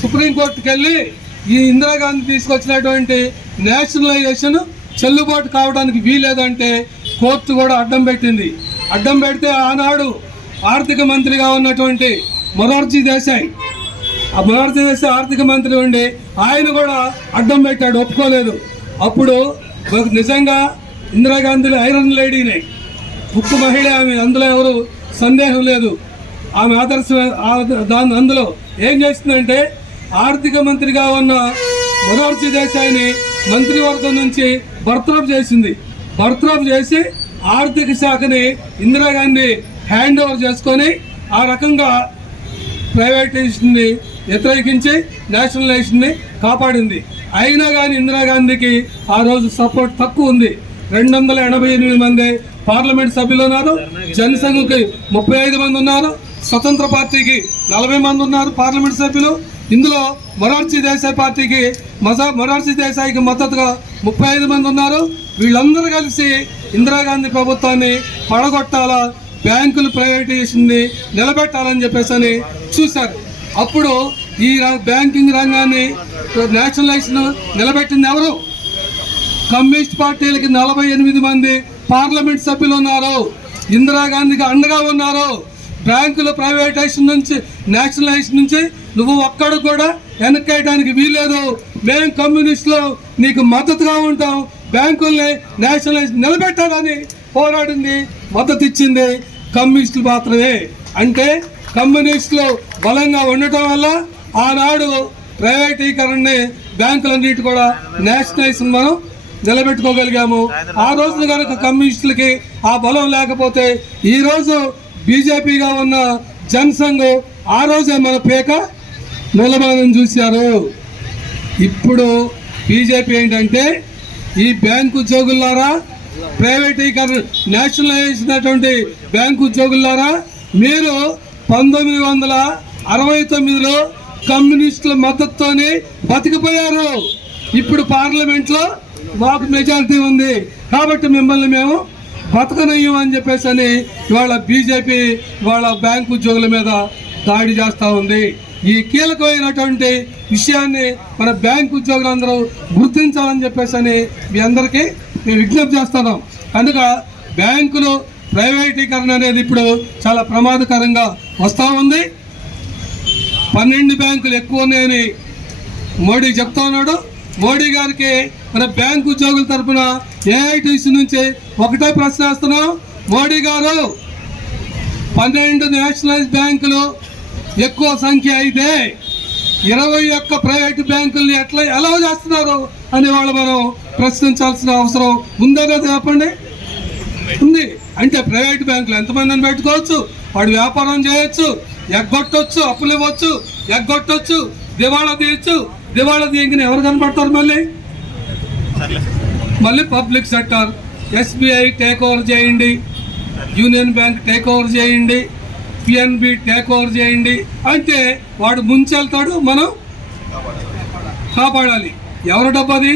సుప్రీంకోర్టుకు వెళ్ళి ఈ ఇందిరాగాంధీ తీసుకొచ్చినటువంటి నేషనలైజేషన్ చెల్లుబాటు కావడానికి వీలేదంటే కోర్టు కూడా అడ్డం పెట్టింది. అడ్డం పెడితే ఆనాడు ఆర్థిక మంత్రిగా ఉన్నటువంటి మొరార్జీ దేశాయ్ ఆర్థిక మంత్రి ఉండి ఆయన కూడా అడ్డం పెట్టాడు, ఒప్పుకోలేదు. అప్పుడు నిజంగా ఇందిరాగాంధీ ఐరన్ లేడీనే, ఉక్కు మహిళ ఆమె, అందులో ఎవరు సందేహం లేదు. ఆమె అందులో ఏం చేస్తుందంటే ఆర్థిక మంత్రిగా ఉన్న మొరార్జీ దేశాయ్ని మంత్రివర్గం నుంచి బర్తరఫ్ చేసింది. బర్తరఫ్ చేసి ఆర్థిక శాఖని ఇందిరాగాంధీ హ్యాండ్ ఓవర్ చేసుకొని ఆ రకంగా ప్రైవేటైజేషన్ని వ్యతిరేకించి నేషనలైజేషన్ని కాపాడింది. అయినా కానీ ఇందిరాగాంధీకి ఆ రోజు సపోర్ట్ తక్కువ ఉంది. 288 మంది పార్లమెంట్ సభ్యులు ఉన్నారు. జనసంఘ్కి 35 మంది ఉన్నారు. స్వతంత్ర పార్టీకి 40 మంది ఉన్నారు పార్లమెంట్ సభ్యులు. ఇందులో మొరార్జీ దేశాయ్కి మద్దతుగా 35 మంది ఉన్నారు. వీళ్ళందరూ కలిసి ఇందిరాగాంధీ ప్రభుత్వాన్ని పడగొట్టాలా, బ్యాంకులు ప్రైవేటైజేషన్ని నిలబెట్టాలని చెప్పేసి చూశారు. అప్పుడు ఈ బ్యాంకింగ్ రంగాన్ని నేషనలైజేషన్ నిలబెట్టింది ఎవరు? కమ్యూనిస్ట్ పార్టీలకి 48 మంది పార్లమెంట్ సభ్యులు ఉన్నారు, ఇందిరాగాంధీకి అండగా ఉన్నారు. బ్యాంకుల ప్రైవేటైజేషన్ నుంచి నేషనలైజేషన్ నుంచి నువ్వు ఒక్కడు కూడా వెనక్కేయడానికి వీల్లేదు, మేము కమ్యూనిస్టులు నీకు మద్దతుగా ఉంటాం, బ్యాంకుల్ని నేషనలైజేషన్ నిలబెట్టాలని పోరాడింది, మద్దతు ఇచ్చింది కమ్యూనిస్టులు మాత్రమే. అంటే కమ్యూనిస్టులు బలంగా ఉండటం వల్ల ఆనాడు ప్రైవేటీకరణని బ్యాంకులన్నిటి కూడా నేషనలైజేషన్ మనం నిలబెట్టుకోగలిగాము. ఆ రోజున కనుక కమ్యూనిస్టులకి ఆ బలం లేకపోతే ఈరోజు బీజేపీగా ఉన్న జనసంఘ్ ఆ రోజే మన పేక నిలబడని చూశారు. ఇప్పుడు బీజేపీ ఏంటంటే ఈ బ్యాంకు ఉద్యోగులారా, ప్రైవేటీకరణ నేషనలైజ్ బ్యాంకు ఉద్యోగులారా, మీరు 1969లో కమ్యూనిస్టుల మద్దతుతోనే బతికిపోయారు. ఇప్పుడు పార్లమెంట్లో మాకు మెజారిటీ ఉంది కాబట్టి మిమ్మల్ని మేము బతకనయ్యం అని చెప్పేసి ఇవాళ బీజేపీ వాళ్ళ బ్యాంకు ఉద్యోగుల మీద దాడి చేస్తూ ఉంది. ఈ కీలకమైనటువంటి విషయాన్ని మన బ్యాంకు ఉద్యోగులందరూ గుర్తించాలని చెప్పేసి మీ అందరికీ మేము విజ్ఞప్తి చేస్తున్నాం. కనుక బ్యాంకులు ప్రైవేటీకరణ అనేది ఇప్పుడు చాలా ప్రమాదకరంగా వస్తూ ఉంది. 12 బ్యాంకులు ఎక్కువ ఉన్నాయని మోడీ చెప్తా ఉన్నాడు. మోడీ గారికి మన బ్యాంకు ఉద్యోగుల తరఫున ఏఐటీసీ నుంచి ఒకటే ప్రశ్న వేస్తున్నాం. మోడీ గారు, 12 నేషనలైజ్ బ్యాంకులు ఎక్కువ సంఖ్య అయితే 21 ప్రైవేటు బ్యాంకుల్ని ఎలా చేస్తున్నారు అని వాళ్ళు మనం ప్రశ్నించాల్సిన అవసరం ఉందనే చెప్పండి. ఉంది. అంటే ప్రైవేట్ బ్యాంకులు ఎంతమందిని పెట్టుకోవచ్చు, వాడు వ్యాపారం చేయొచ్చు, ఎగ్గొట్టొచ్చు, అప్పులు ఇవ్వచ్చు, ఎగ్గొట్టొచ్చు, దివాళా తీయచ్చు. దివాళా తీయగానే ఎవరు కనపడతారు? మళ్ళీ public sector, SBI take over చేయండి, యూనియన్ బ్యాంక్ టేక్ ఓవర్ చేయండి, పిఎన్బి టేక్ ఓవర్ చేయండి అంటే వాడు ముంచెళ్తాడు, మనం కాపాడాలి. ఎవరి డబ్బు అది?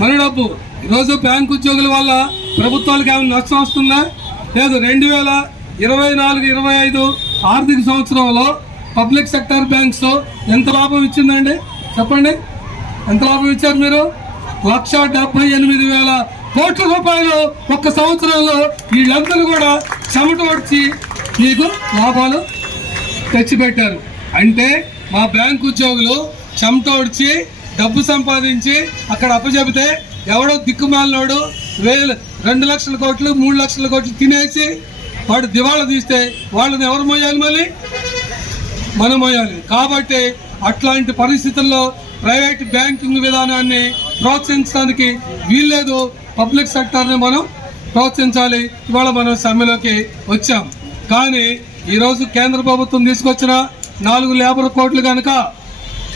మన డబ్బు. ఈరోజు బ్యాంకు ఉద్యోగుల వల్ల ప్రభుత్వాలకు ఏమైనా నష్టం వస్తుందా? లేదు. 2024-25 ఆర్థిక సంవత్సరంలో పబ్లిక్ సెక్టర్ బ్యాంక్స్ ఎంత లాభం ఇచ్చిందండి? చెప్పండి, ఎంత లాభం ఇచ్చారు మీరు? 1,78,000 కోట్ల రూపాయలు ఒక్క సంవత్సరంలో వీళ్ళందరూ కూడా చెమట వచ్చి మీకు లాభాలు తెచ్చిపెట్టారు. అంటే మా బ్యాంకు ఉద్యోగులు చెమట వచ్చి డబ్బు సంపాదించి అక్కడ అప్పచెబితే ఎవడో దిక్కుమాలినోడు 2 లక్షల కోట్లు 3 లక్షల కోట్లు తినేసి వాడు దివాళా తీస్తే వాళ్ళని ఎవరు మోయాలి? మళ్ళీ మనం మోయాలి. కాబట్టి అట్లాంటి పరిస్థితుల్లో ప్రైవేట్ బ్యాంకింగ్ విధానాన్ని ప్రోత్సహించడానికి వీల్లేదు. పబ్లిక్ సెక్టార్ని మనం ప్రోత్సహించాలి. ఇవాళ మనం సమ్మెలోకి వచ్చాం. కానీ ఈరోజు కేంద్ర ప్రభుత్వం తీసుకొచ్చిన 4 లేబర్ కోడ్లు కనుక,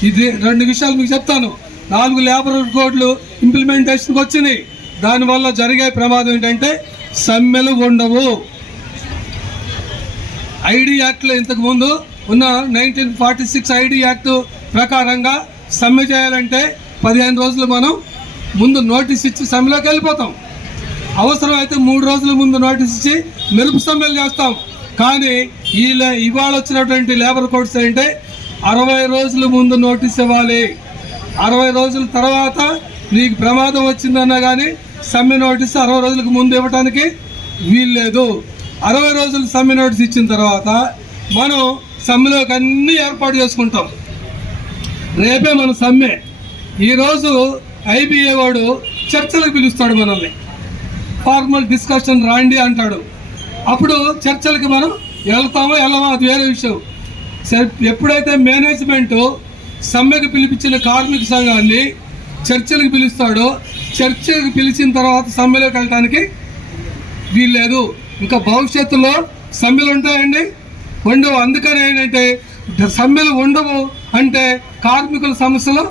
ఇది 2 విషయాలు మీకు చెప్తాను. 4 లేబర్ కోడ్లు ఇంప్లిమెంటేషన్కి వచ్చినాయి. దానివల్ల జరిగే ప్రమాదం ఏంటంటే సమ్మెలు ఉండవు. ఐడి యాక్ట్లో ఇంతకుముందు ఉన్న 1946 ఐడి యాక్ట్ ప్రకారంగా సమ్మె చేయాలంటే 15 రోజులు మనం ముందు నోటీస్ ఇచ్చి సమ్మెలోకి వెళ్ళిపోతాం. అవసరం అయితే 3 రోజుల ముందు నోటీస్ ఇచ్చి మెరుపు సమ్మెలు చేస్తాం. కానీ ఇవాళ వచ్చినటువంటి లేబర్ కోడ్స్ అంటే 60 రోజుల ముందు నోటీస్ ఇవ్వాలి. 60 రోజుల తర్వాత నీకు ప్రమాదం వచ్చిందన్నా కానీ సమ్మె నోటీస్ 60 రోజులకు ముందు ఇవ్వడానికి వీల్లేదు. 60 రోజులు సమ్మె నోటీస్ ఇచ్చిన తర్వాత మనం సమ్మెలోకి అన్నీ ఏర్పాటు చేసుకుంటాం. రేపే మన సమ్మె. ఈరోజు ఐబీఏ వాడు చర్చలకు పిలుస్తాడు మనల్ని. ఫార్మల్ డిస్కషన్ రాండి అంటాడు. అప్పుడు చర్చలకి మనం వెళ్తామో వెళ్ళమో అది వేరే విషయం. ఎప్పుడైతే మేనేజ్మెంటు సమ్మెకు పిలిపించిన కార్మిక సంఘాన్ని చర్చలకు పిలుస్తాడో, చర్చలకు పిలిచిన తర్వాత సమ్మెలోకి వెళ్ళడానికి వీల్లేదు. ఇంకా భవిష్యత్తులో సమ్మెలు ఉంటాయండి? ఉండవు. అందుకని ఏంటంటే సమ్మెలు ఉండవు అంటే కార్మికుల సమస్యలు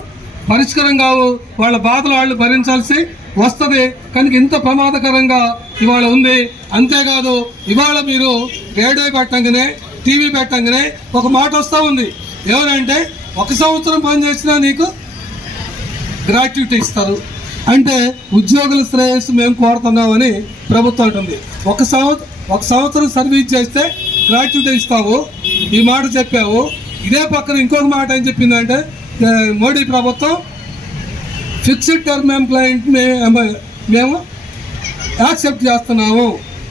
పరిష్కారం కావు, వాళ్ళ బాధలు వాళ్ళు భరించాల్సి వస్తుంది. కనుక ఇంత ప్రమాదకరంగా ఇవాళ ఉంది. అంతేకాదు, ఇవాళ మీరు రేడియో పెట్టంగానే టీవీ పెట్టంగానే ఒక మాట వస్తూ ఉంది. ఎవరంటే 1 సంవత్సరం పనిచేసినా నీకు గ్రాట్యుటీ ఇస్తారు. అంటే ఉద్యోగుల శ్రేయస్సు మేము కోరుతున్నామని ప్రభుత్వం అంటుంది. ఒక సంవత్సరం సర్వీస్ చేస్తే గ్రాట్యుటీ ఇస్తావు, ఈ మాట చెప్పావు. ఇదే పక్కన ఇంకొక మాట ఏం చెప్పిందంటే మోడీ ప్రభుత్వం ఫిక్స్డ్ టర్మ్ ఎంప్లాయ్మెంట్ మేము యాక్సెప్ట్ చేస్తున్నాము.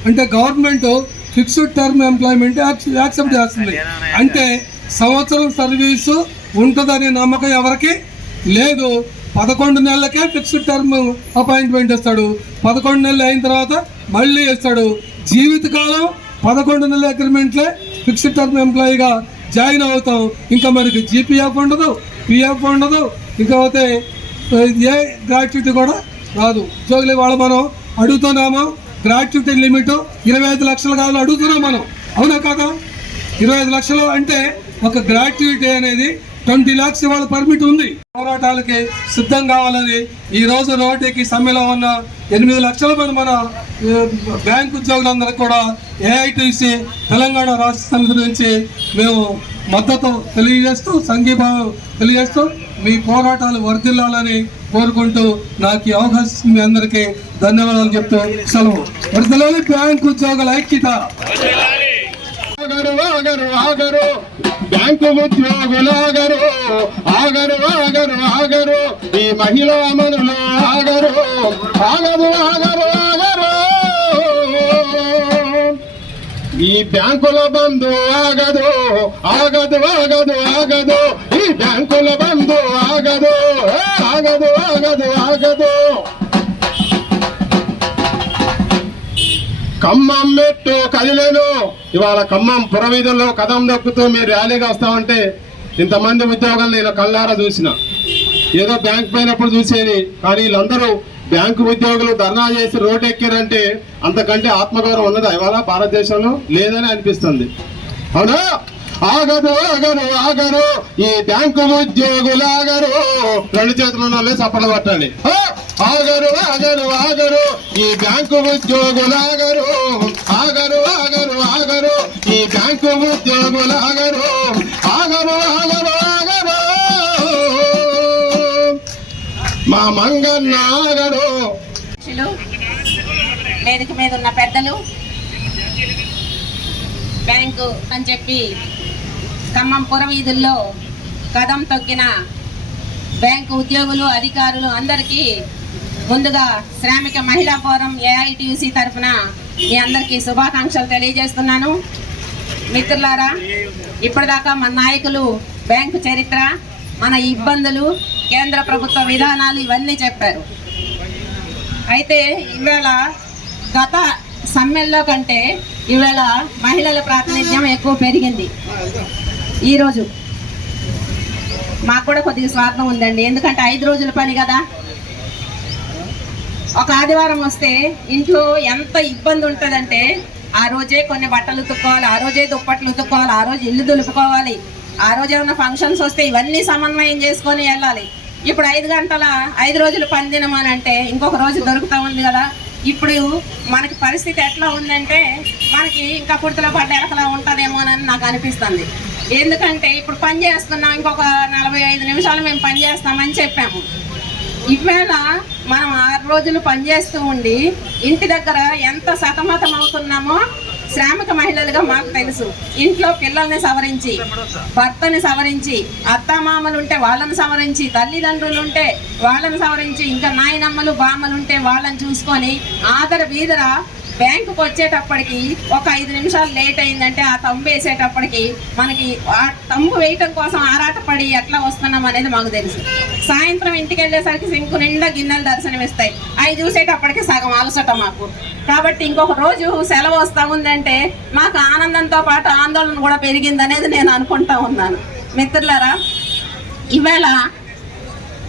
అంటే government fixed term employment accept చేస్తుంది. అంటే సంవత్సరం సర్వీసు ఉంటుందనే నమ్మకం ఎవరికి లేదు. 11 నెలలకే ఫిక్స్డ్ టర్మ్ అపాయింట్మెంట్ ఇస్తాడు. 11 నెలలు అయిన తర్వాత మళ్ళీ ఇస్తాడు. జీవితకాలం 11 నెలల అగ్రిమెంట్లే ఫిక్స్డ్ టర్మ్ ఎంప్లాయీగా జాయిన్ అవుతాం. ఇంకా మనకి జీపీఎఫ్ ఉండదు, పిఎఫ్ ఉండదు, ఇంకా అయితే ఏ గ్రాట్యుటీ కూడా రాదు. ఉద్యోగులు వాళ్ళ మనం అడుగుతున్నాము. గ్రాట్యుటీ లిమిట్ 25 లక్షలు కావాలని అడుగుతున్నాం మనం. అవునా కాదా? 25 లక్షలు అంటే ఒక గ్రాట్యుటీ అనేది 20 lakhs ఇవాళ పర్మిట్ ఉంది. పోరాటాలకి సిద్ధం కావాలని ఈరోజు రోడ్డుకి సమ్మెలో ఉన్న 8 లక్షల మంది మన బ్యాంకు ఉద్యోగులందరికీ కూడా ఏఐటీసీ తెలంగాణ రాష్ట్ర సమితి నుంచి మేము మద్దతు తెలియజేస్తూ, సంఘీభావం తెలియజేస్తూ మీ పోరాటాలు వర్ధిల్లాలని కోరుకుంటూ నాకు ఈ అవకాశం మీ అందరికీ ధన్యవాదాలు చెప్తూ సెలవు. వర్ధిల్లాలి బ్యాంకు ఉద్యోగుల ఐక్యత. ఆగరు బ్యాంకు ఉద్యోగులాగరు, ఆగరు ఆగరు ఆగరు ఈ మహిళా మనులు ఆగరు, ఆగరు ఆగరు ఆగరు ఈ బ్యాంకుల బంధు ఆగదు, ఆగదు ఆగదు ఆగదు ఈ బ్యాంకుల బంధు ఆగదు, ఆగదు ఆగదు ఆగదు. ఖమ్మం మెట్టు కదిలేను. ఇవాళ ఖమ్మం పురవీధుల్లో కదం దొక్కుతూ మీరు ర్యాలీగా వస్తామంటే ఇంతమంది ఉద్యోగులు నేను కళ్ళారా చూసిన. ఏదో బ్యాంక్ పోయినప్పుడు చూసేది, కానీ వీళ్ళందరూ బ్యాంకు ఉద్యోగులు ధర్నా చేసి రోడ్డు ఎక్కారంటే అంతకంటే ఆత్మగౌరవం ఉన్నదా ఇవాళ భారతదేశంలో? లేదని అనిపిస్తుంది. అవునా? ఆగదు ఆగరు ఆగరు ఈ బ్యాంకు ఉద్యోగులు ఆగరు. 2 చేతులు ఉన్న చప్పట్లు పట్టండి. ఆగరు ఆగరు ఆగరు ఈ బ్యాంకు ఉద్యోగులు ఆగరు, ఆగరు ఆగరు ఆగరు ఈ బ్యాంకు ఉద్యోగులు ఆగరు, ఆగరు ఆగరు ఆగరు మా మంగన్న ఆగరు. వేదిక మీద ఉన్న పెద్దలు, బ్యాంకు అని చెప్పి ఖమ్మం పురవీధుల్లో కదం తొక్కిన బ్యాంకు ఉద్యోగులు, అధికారులు అందరికీ ముందుగా శ్రామిక మహిళా ఫోరం ఏఐటియుసి తరఫున మీ అందరికీ శుభాకాంక్షలు తెలియజేస్తున్నాను. మిత్రులారా, ఇప్పటిదాకా మన నాయకులు బ్యాంకు చరిత్ర, మన ఇబ్బందులు, కేంద్ర ప్రభుత్వ విధానాలు ఇవన్నీ చెప్పారు. అయితే ఈవేళ గత సమ్మెల్లో కంటే ఈవేళ మహిళల ప్రాతినిధ్యం ఎక్కువ పెరిగింది. ఈరోజు మాకు కూడా కొద్దిగా స్వార్థం ఉందండి, ఎందుకంటే 5 రోజుల పని కదా. ఒక ఆదివారం వస్తే ఇంట్లో ఎంత ఇబ్బంది ఉంటుందంటే ఆ రోజే కొన్ని బట్టలు ఉతుక్కోవాలి, ఆ రోజే దుప్పట్లు ఉతుక్కోవాలి, ఆ రోజు ఇల్లు దులుపుకోవాలి, ఆ రోజు ఏమైనా ఫంక్షన్స్ వస్తే ఇవన్నీ సమన్వయం చేసుకొని వెళ్ళాలి. ఇప్పుడు 5 రోజులు పని దినమని అంటే ఇంకొక రోజు దొరుకుతూ ఉంది కదా. ఇప్పుడు మనకి పరిస్థితి ఎట్లా ఉందంటే మనకి ఇంకా పుడతలో పడ్డ ఎలకలా ఉంటుందేమోనని నాకు అనిపిస్తుంది. ఎందుకంటే ఇప్పుడు పని చేస్తున్నాం, ఇంకొక 45 నిమిషాలు మేము పని చేస్తామని చెప్పాము. ఇవాళ మనం 6 రోజులు పనిచేస్తూ ఉండి ఇంటి దగ్గర ఎంత సతమతం అవుతున్నామో శ్రామిక మహిళలుగా మాకు తెలుసు. ఇంట్లో పిల్లల్ని సవరించి, భర్తని సవరించి, అత్తమామలు ఉంటే వాళ్ళని సవరించి, తల్లిదండ్రులు ఉంటే వాళ్ళని సవరించి, ఇంకా నాయనమ్మలు బామ్మలు ఉంటే వాళ్ళని చూసుకొని ఆదర వీధర బ్యాంకుకి వచ్చేటప్పటికి ఒక 5 నిమిషాలు లేట్ అయిందంటే ఆ తంబు వేసేటప్పటికి మనకి ఆ తంబు వేయటం కోసం ఆరాటపడి ఎట్లా వస్తున్నాం అనేది మాకు తెలుసు. సాయంత్రం ఇంటికి వెళ్ళేసరికి సింకు నిండా గిన్నెలు దర్శనమిస్తాయి, అవి చూసేటప్పటికి సగం అలసట మాకు. కాబట్టి ఇంకొక రోజు సెలవు వస్తూ ఉందంటే మాకు ఆనందంతో పాటు ఆందోళన కూడా పెరిగిందనేది నేను అనుకుంటా ఉన్నాను. మిత్రులారా, ఈవేళ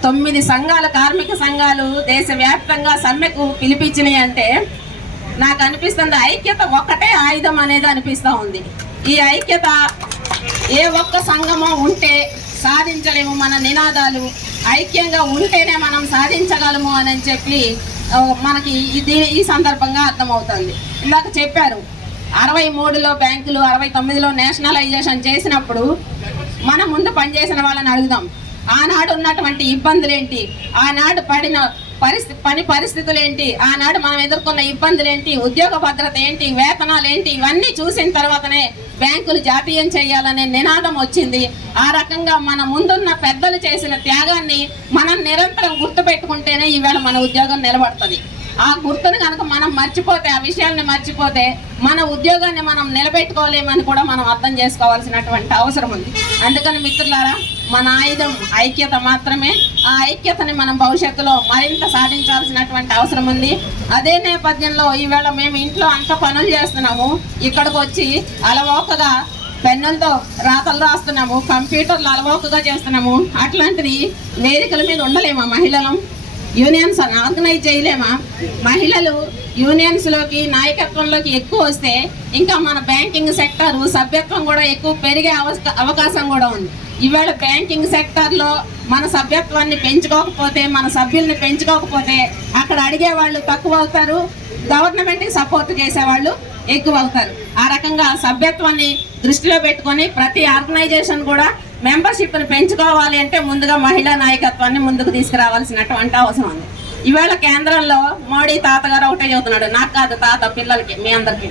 9 సంఘాలు, కార్మిక సంఘాలు దేశవ్యాప్తంగా సమ్మెకు పిలిపించినాయి అంటే నాకు అనిపిస్తుంది ఐక్యత ఒక్కటే ఆయుధం అనేది అనిపిస్తూ ఉంది. ఈ ఐక్యత ఏ ఒక్క సంఘమో ఉంటే సాధించలేము. మన నినాదాలు ఐక్యంగా ఉంటేనే మనం సాధించగలము అని చెప్పి మనకి ఈ సందర్భంగా అర్థమవుతుంది. ఇందాక చెప్పారు 63లో బ్యాంకులు, 69లో నేషనలైజేషన్ చేసినప్పుడు మనం ముందు పనిచేసిన వాళ్ళని అడుగుదాం, ఆనాడు ఉన్నటువంటి ఇబ్బందులు ఏంటి, ఆనాడు పడిన పని పరిస్థితులు ఏంటి, ఆనాడు మనం ఎదుర్కొన్న ఇబ్బందులు ఏంటి, ఉద్యోగ భద్రత ఏంటి, వేతనాలు ఏంటి, ఇవన్నీ చూసిన తర్వాతనే బ్యాంకులు జాతీయం చేయాలనే నినాదం వచ్చింది. ఆ రకంగా మన ముందున్న పెద్దలు చేసిన త్యాగాన్ని మనం నిరంతరం గుర్తుపెట్టుకుంటేనే ఈవేళ మన ఉద్యోగం నిలబడుతుంది. ఆ గుర్తును కనుక మనం మర్చిపోతే, ఆ విషయాన్ని మర్చిపోతే మన ఉద్యోగాన్ని మనం నిలబెట్టుకోలేమని కూడా మనం అర్థం చేసుకోవాల్సినటువంటి అవసరం ఉంది. అందుకని మిత్రులారా, మన ఆయుధం ఐక్యత మాత్రమే. ఆ ఐక్యతని మనం భవిష్యత్తులో మరింత సాధించాల్సినటువంటి అవసరం ఉంది. అదే నేపథ్యంలో ఈవేళ మేము ఇంట్లో అంత పనులు చేస్తున్నాము, ఇక్కడికి వచ్చి అలవోకగా పెన్నులతో రాతలు రాస్తున్నాము, కంప్యూటర్లు అలవోకగా చేస్తున్నాము. అట్లాంటిది వేదికల మీద ఉండలేమా మహిళలం? యూనియన్స్ ఆర్గనైజ్ చేయలేమా? మహిళలు యూనియన్స్లోకి, నాయకత్వంలోకి ఎక్కువ వస్తే ఇంకా మన బ్యాంకింగ్ సెక్టర్ సభ్యత్వం కూడా ఎక్కువ పెరిగే అవకాశం కూడా ఉంది. ఇవాళ బ్యాంకింగ్ సెక్టర్లో మన సభ్యత్వాన్ని పెంచుకోకపోతే, మన సభ్యుల్ని పెంచుకోకపోతే అక్కడ అడిగే వాళ్ళు తక్కువ అవుతారు, గవర్నమెంట్కి సపోర్ట్ చేసేవాళ్ళు ఎక్కువ అవుతారు. ఆ రకంగా సభ్యత్వాన్ని దృష్టిలో పెట్టుకొని ప్రతి ఆర్గనైజేషన్ కూడా మెంబర్షిప్ని పెంచుకోవాలి అంటే ముందుగా మహిళా నాయకత్వాన్ని ముందుకు తీసుకురావాల్సినటువంటి అవసరం ఉంది. ఇవాళ కేంద్రంలో మోడీ తాతగారు ఒకటే చెబుతున్నాడు, నాకు కాదు తాత, పిల్లలకి, మీ అందరికి.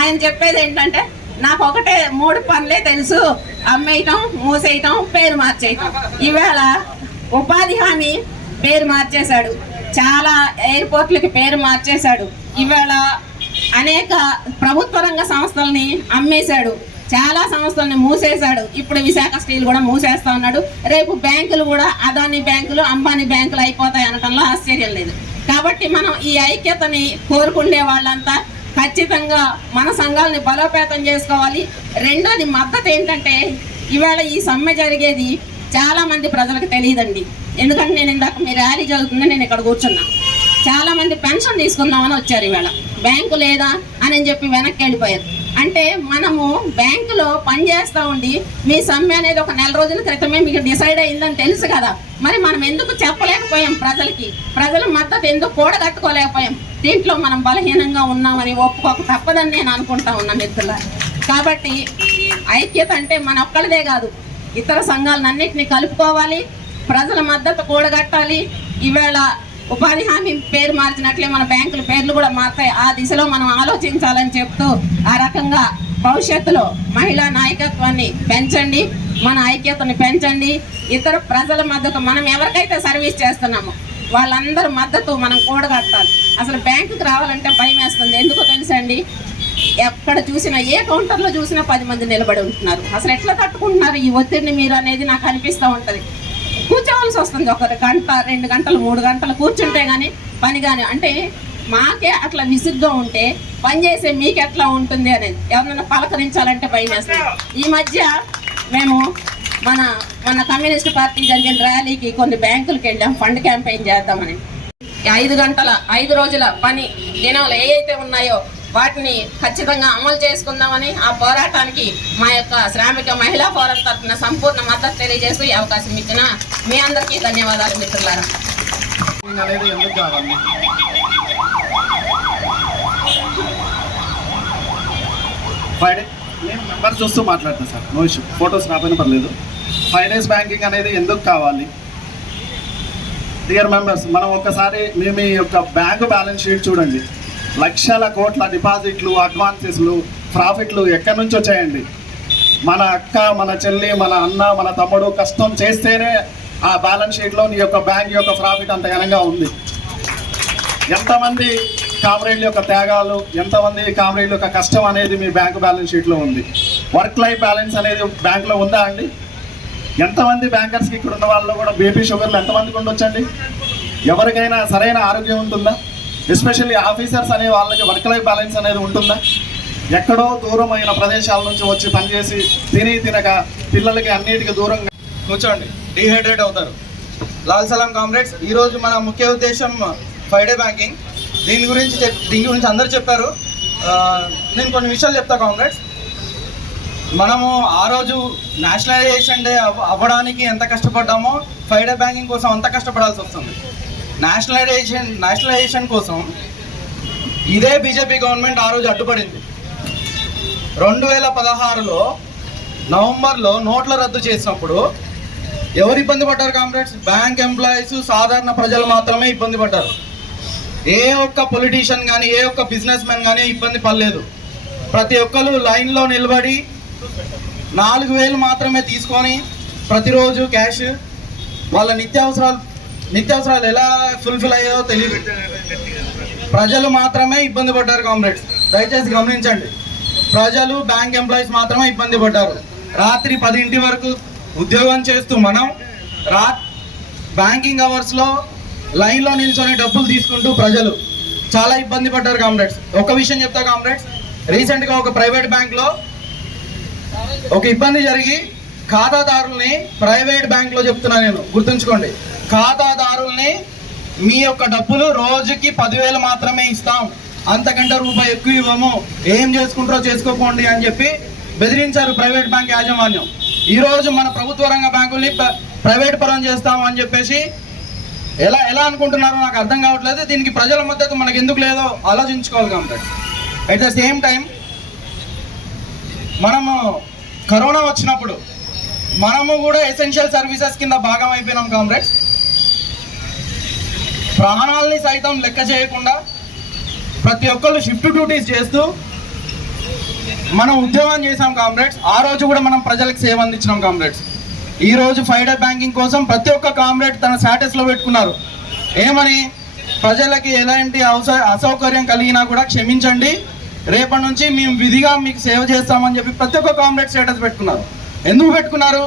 ఆయన చెప్పేది ఏంటంటే నాకు ఒకటే 3 పనులే తెలుసు, అమ్మేయటం, మూసేయటం, పేరు మార్చేయటం. ఈవేళ ఉపాధి హామీ పేరు మార్చేశాడు, చాలా ఎయిర్పోర్ట్లకి పేరు మార్చేశాడు, ఈవేళ అనేక ప్రభుత్వ రంగ సంస్థల్ని అమ్మేశాడు, చాలా సంస్థల్ని మూసేశాడు. ఇప్పుడు విశాఖ స్టీల్ కూడా మూసేస్తా ఉన్నాడు. రేపు బ్యాంకులు కూడా అదానీ బ్యాంకులు, అంబానీ బ్యాంకులు అయిపోతాయి అనటంలో ఆశ్చర్యం లేదు. కాబట్టి మనం ఈ ఐక్యతని కోరుకునే వాళ్ళంతా ఖచ్చితంగా మన సంఘాలని బలోపేతం చేసుకోవాలి. రెండోది మద్దతు ఏంటంటే ఇవాళ ఈ సమ్మె జరిగేది చాలా మంది ప్రజలకు తెలియదండి. ఎందుకంటే నేను ఇందాక మీ ర్యాలీ జరుగుతుంది, నేను ఇక్కడ కూర్చున్నా, చాలా మంది పెన్షన్ తీసుకుందామని వచ్చారు. ఇవాళ బ్యాంకు లేదా అని చెప్పి వెనక్కి వెళ్ళిపోయారు. అంటే మనము బ్యాంకులో పనిచేస్తూ ఉండి మీ సమ్మె అనేది ఒక 4 రోజుల క్రితమే మీకు డిసైడ్ అయిందని తెలుసు కదా, మరి మనం ఎందుకు చెప్పలేకపోయాం ప్రజలకి, ప్రజల మద్దతు ఎందుకు కూడగట్టుకోలేకపోయాం? దీంట్లో మనం బలహీనంగా ఉన్నామని ఒప్పుకోక తప్పదని నేను అనుకుంటా ఉన్నా మిత్రుల. కాబట్టి ఐక్యత అంటే మన ఒక్కళ్ళదే కాదు, ఇతర సంఘాలన్నింటినీ కలుపుకోవాలి, ప్రజల మద్దతు కూడగట్టాలి. ఈవేళ ఉపాధి హామీ పేరు మార్చినట్లే మన బ్యాంకుల పేర్లు కూడా మారుతాయి. ఆ దిశలో మనం ఆలోచించాలని చెప్తూ ఆ రకంగా భవిష్యత్తులో మహిళా నాయకత్వాన్ని పెంచండి, మన ఐక్యతని పెంచండి. ఇతర ప్రజల మద్దతు మనం ఎవరికైతే సర్వీస్ చేస్తున్నామో వాళ్ళందరి మద్దతు మనం కూడగట్టాలి. అసలు బ్యాంకుకి రావాలంటే భయం వేస్తుంది. ఎందుకో తెలుసండి, ఎక్కడ చూసినా ఏ కౌంటర్లో చూసినా 10 మంది నిలబడి ఉంటున్నారు. అసలు ఎట్లా తట్టుకుంటున్నారు ఈ ఒత్తిడిని మీరు అనేది నాకు అనిపిస్తూ ఉంటుంది. కూర్చోవలసి వస్తుంది, 1 గంట 2 గంటలు 3 గంటలు కూర్చుంటే కానీ పని కానీ. అంటే మాకే అట్లా విసుగ్గా ఉంటే పని చేసే మీకు ఎట్లా ఉంటుంది అనేది ఎవరైనా పలకరించాలంటే భయం వేస్తుంది. ఈ మధ్య మేము మన కమ్యూనిస్ట్ పార్టీ జరిగిన ర్యాలీకి కొన్ని బ్యాంకులకు వెళ్ళాం, ఫండ్ క్యాంపెయిన్ చేద్దామని. 5 రోజుల పని దినాలు ఏవైతే ఉన్నాయో వాటిని ఖచ్చితంగా అమలు చేసుకుందామని ఆ పోరాటానికి మా యొక్క శ్రామిక మహిళా ఫోరం తరఫున సంపూర్ణ మద్దతు తెలియజేస్తూ ఈ అవకాశం ఇచ్చిన మీ అందరికీ ధన్యవాదాలు మిత్రులారా. అనేది ఎందుకు కావాలి? ఫ్రైడే నేను మెంబర్ చూస్తూ మాట్లాడతాను సార్, నో ఇష్యూ, ఫొటోస్ రాపోయినా పర్లేదు. ఫైనాన్స్ బ్యాంకింగ్ అనేది ఎందుకు కావాలి? డియర్ మెంబర్స్, మనం ఒక్కసారి మీ యొక్క బ్యాంకు బ్యాలెన్స్ షీట్ చూడండి. లక్షల కోట్ల డిపాజిట్లు, అడ్వాన్సెస్లు, ప్రాఫిట్లు ఎక్కడి నుంచి వచ్చాయండి? మన అక్క, మన చెల్లి, మన అన్న, మన తమ్ముడు కష్టం చేస్తేనే ఆ బ్యాలెన్స్ షీట్లో నీ యొక్క బ్యాంక్ యొక్క ప్రాఫిట్ అంత ఘనంగా ఉంది. ఎంతమంది కామ్రేడ్ల యొక్క త్యాగాలు, ఎంతమంది కామ్రేడ్ల యొక్క కష్టం అనేది మీ బ్యాంకు బ్యాలెన్స్ షీట్లో ఉంది. వర్క్ లైఫ్ బ్యాలెన్స్ అనేది బ్యాంకులో ఉందా అండి? ఎంతమంది బ్యాంకర్స్కి ఇక్కడ ఉన్న వాళ్ళు కూడా బీపీ షుగర్లు ఎంతమందికి ఉండొచ్చండి? ఎవరికైనా సరైన ఆరోగ్యం ఉంటుందా? ఎస్పెషల్లీ ఆఫీసర్స్ అనే వాళ్ళకి వర్క్ లైఫ్ బ్యాలెన్స్ అనేది ఉంటుందా? ఎక్కడో దూరమైన ప్రదేశాల నుంచి వచ్చి పనిచేసి తినక పిల్లలకి అన్నిటికీ దూరంగా కూర్చోండి, డీహైడ్రేట్ అవుతారు. లాల్ సలాం కామ్రేడ్స్, ఈరోజు మన ముఖ్య ఉద్దేశం ఫ్రైడే బ్యాంకింగ్. దీని గురించి అందరూ చెప్పారు. నేను కొన్ని విషయాలు చెప్తా కామ్రేడ్స్. మనము ఆ రోజు నేషనలైజేషన్ డే అవ్వడానికి ఎంత కష్టపడ్డామో ఫ్రైడే బ్యాంకింగ్ కోసం అంత కష్టపడాల్సి వస్తుంది. నేషనలైజేషన్ కోసం ఇదే బీజేపీ గవర్నమెంట్ ఆ రోజు అడ్డుపడింది. 2016లో నవంబర్లో నోట్ల రద్దు చేసినప్పుడు ఎవరు ఇబ్బంది పడ్డారు కామ్రేడ్స్? బ్యాంక్ ఎంప్లాయీస్, సాధారణ ప్రజలు మాత్రమే ఇబ్బంది పడ్డారు. ఏ ఒక్క పొలిటీషియన్ కానీ, ఏ ఒక్క బిజినెస్ మ్యాన్ కానీ ఇబ్బంది పడలేదు. ప్రతి ఒక్కరు లైన్లో నిలబడి 4,000 మాత్రమే తీసుకొని ప్రతిరోజు క్యాష్ వాళ్ళ నిత్యావసరాలు ఎలా ఫుల్ఫిల్ అయ్యాయో తెలియదు. ప్రజలు మాత్రమే ఇబ్బంది పడ్డారు కామ్రేడ్స్, దయచేసి గమనించండి. ప్రజలు, బ్యాంక్ ఎంప్లాయీస్ మాత్రమే ఇబ్బంది పడ్డారు. రాత్రి 10 వరకు ఉద్యోగం చేస్తూ మనం బ్యాంకింగ్ అవర్స్లో లైన్లో నిల్చొని డబ్బులు తీసుకుంటూ ప్రజలు చాలా ఇబ్బంది పడ్డారు కామ్రేడ్స్. ఒక విషయం చెప్తా కామ్రేడ్స్, రీసెంట్గా ఒక ప్రైవేట్ బ్యాంక్లో ఒక ఇబ్బంది జరిగి ఖాతాదారుల్ని, ప్రైవేట్ బ్యాంక్లో చెప్తున్నా నేను, గుర్తుంచుకోండి, ఖాతాదారుల్ని మీ యొక్క డబ్బులు రోజుకి 10,000 మాత్రమే ఇస్తాం, అంతకంటే రూపాయి ఎక్కువ ఇవ్వము, ఏం చేసుకుంటారో చేసుకోకండి అని చెప్పి బెదిరించారు ప్రైవేట్ బ్యాంక్ యాజమాన్యం. ఈరోజు మన ప్రభుత్వ రంగ బ్యాంకుల్ని ప్రైవేట్ పరం చేస్తాము అని చెప్పేసి ఎలా అనుకుంటున్నారో నాకు అర్థం కావట్లేదు. దీనికి ప్రజల మద్దతు మనకు ఎందుకు లేదో ఆలోచించుకోవాలి comrade. At the same time మనము కరోనా వచ్చినప్పుడు మనము కూడా ఎసెన్షియల్ సర్వీసెస్ కింద భాగం అయిపోయినాం కామ్రేడ్స్. ప్రాణాలని సైతం లెక్క చేయకుండా ప్రతి ఒక్కళ్ళు షిఫ్ట్ డ్యూటీస్ చేస్తూ మనం ఉద్యోగం చేసాం కామ్రేడ్స్. ఆ రోజు కూడా మనం ప్రజలకు సేవ అందించినాం కామ్రేడ్స్. ఈ రోజు ఫ్రైడే బ్యాంకింగ్ కోసం ప్రతి ఒక్క కామ్రేడ్ తన స్టేటస్లో పెట్టుకున్నారు. ఏమని? ప్రజలకి ఎలాంటి అసౌకర్యం కలిగినా కూడా క్షమించండి, రేపటి నుంచి మేము విధిగా మీకు సేవ చేస్తామని చెప్పి ప్రతి ఒక్క కామ్రేడ్ స్టేటస్ పెట్టుకున్నారు. ఎందుకు పెట్టుకున్నారు?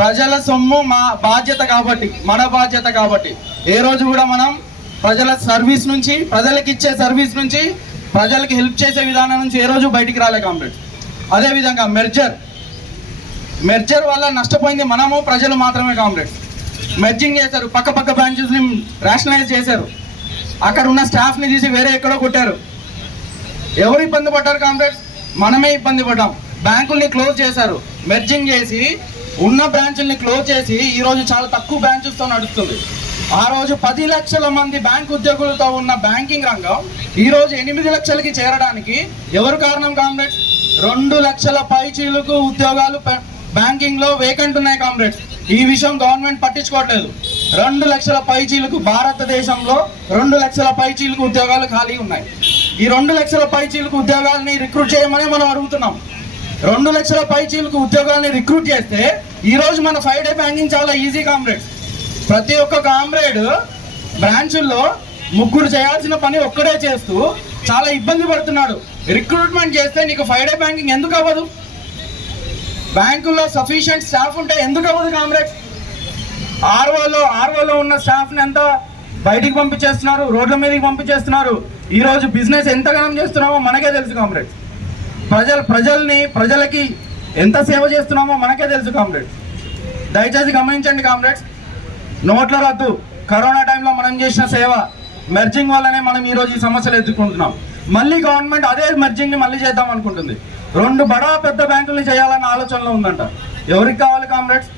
ప్రజల సొమ్ము మా బాధ్యత కాబట్టి, మన బాధ్యత కాబట్టి. ఏ రోజు కూడా మనం ప్రజల సర్వీస్ నుంచి, ప్రజలకు ఇచ్చే సర్వీస్ నుంచి, ప్రజలకి హెల్ప్ చేసే విధానం నుంచి ఏ రోజు బయటికి రాలే కామ్రేడ్. అదేవిధంగా మెర్జర్ వల్ల నష్టపోయింది మనము, ప్రజలు మాత్రమే కామ్రేడ్స్. మెర్జింగ్ చేశారు, పక్క బ్రాంచెస్ని రేషనలైజ్ చేశారు, అక్కడ ఉన్న స్టాఫ్ని తీసి వేరే ఎక్కడో కొట్టారు. ఎవరు ఇబ్బంది పడ్డారు కామ్రేడ్స్? మనమే ఇబ్బంది పడ్డాం. బ్యాంకుల్ని క్లోజ్ చేశారు, మెర్జింగ్ చేసి ఉన్న బ్రాంచుల్ని క్లోజ్ చేసి ఈరోజు చాలా తక్కువ బ్రాంచెస్తో నడుస్తుంది. ఆ రోజు 10 లక్షల మంది బ్యాంక్ ఉద్యోగులతో ఉన్న బ్యాంకింగ్ రంగం ఈరోజు 8 లక్షలకి చేరడానికి ఎవరు కారణం కామ్రేడ్స్? 2 లక్షల పైచీలకు ఉద్యోగాలు బ్యాంకింగ్లో వేకెంట్ ఉన్నాయి కామ్రేడ్స్. ఈ విషయం గవర్నమెంట్ పట్టించుకోవట్లేదు. 2 లక్షల పైచీలకు, భారతదేశంలో 2 లక్షల పైచీలకు ఉద్యోగాలు ఖాళీ ఉన్నాయి. ఈ 2 లక్షల పైచీలకు ఉద్యోగాలని రిక్రూట్ చేయమని మనం అడుగుతున్నాం. 2 లక్షల పైచీలకు ఉద్యోగాలని రిక్రూట్ చేస్తే ఈరోజు మన ఫ్రైడే బ్యాంకింగ్ చాలా ఈజీ కామ్రేడ్స్. ప్రతి ఒక్క కామ్రేడ్ బ్రాంచుల్లో ముగ్గురు చేయాల్సిన పని ఒక్కడే చేస్తూ చాలా ఇబ్బంది పడుతున్నాడు. రిక్రూట్మెంట్ చేస్తే నీకు 5 డే బ్యాంకింగ్ ఎందుకు అవ్వదు? బ్యాంకుల్లో సఫిషియెంట్ స్టాఫ్ ఉంటే ఎందుకు అవ్వదు కామ్రేడ్స్? ఆర్ఓలో ఉన్న స్టాఫ్ని ఎంత బయటికి పంపించేస్తున్నారు, రోడ్ల మీదకి పంపించేస్తున్నారు. ఈరోజు బిజినెస్ ఎంతగానం చేస్తున్నామో మనకే తెలుసు కామ్రేడ్స్. ప్రజలకి ఎంత సేవ చేస్తున్నామో మనకే తెలుసు కామ్రేడ్స్. దయచేసి గమనించండి కామ్రేడ్స్. నోట్ల రద్దు, కరోనా టైంలో మనం చేసిన సేవ, మెర్జింగ్ వల్లనే మనం ఈరోజు ఈ సమస్యలు ఎదుర్కొంటున్నాం. మళ్ళీ గవర్నమెంట్ అదే మెర్జింగ్ని మళ్ళీ చేద్దాం అనుకుంటుంది. 2 బడా పెద్ద బ్యాంకుల్ని చేయాలన్న ఆలోచనలో ఉందంట. ఎవరికి కావాలి కామ్రేడ్స్?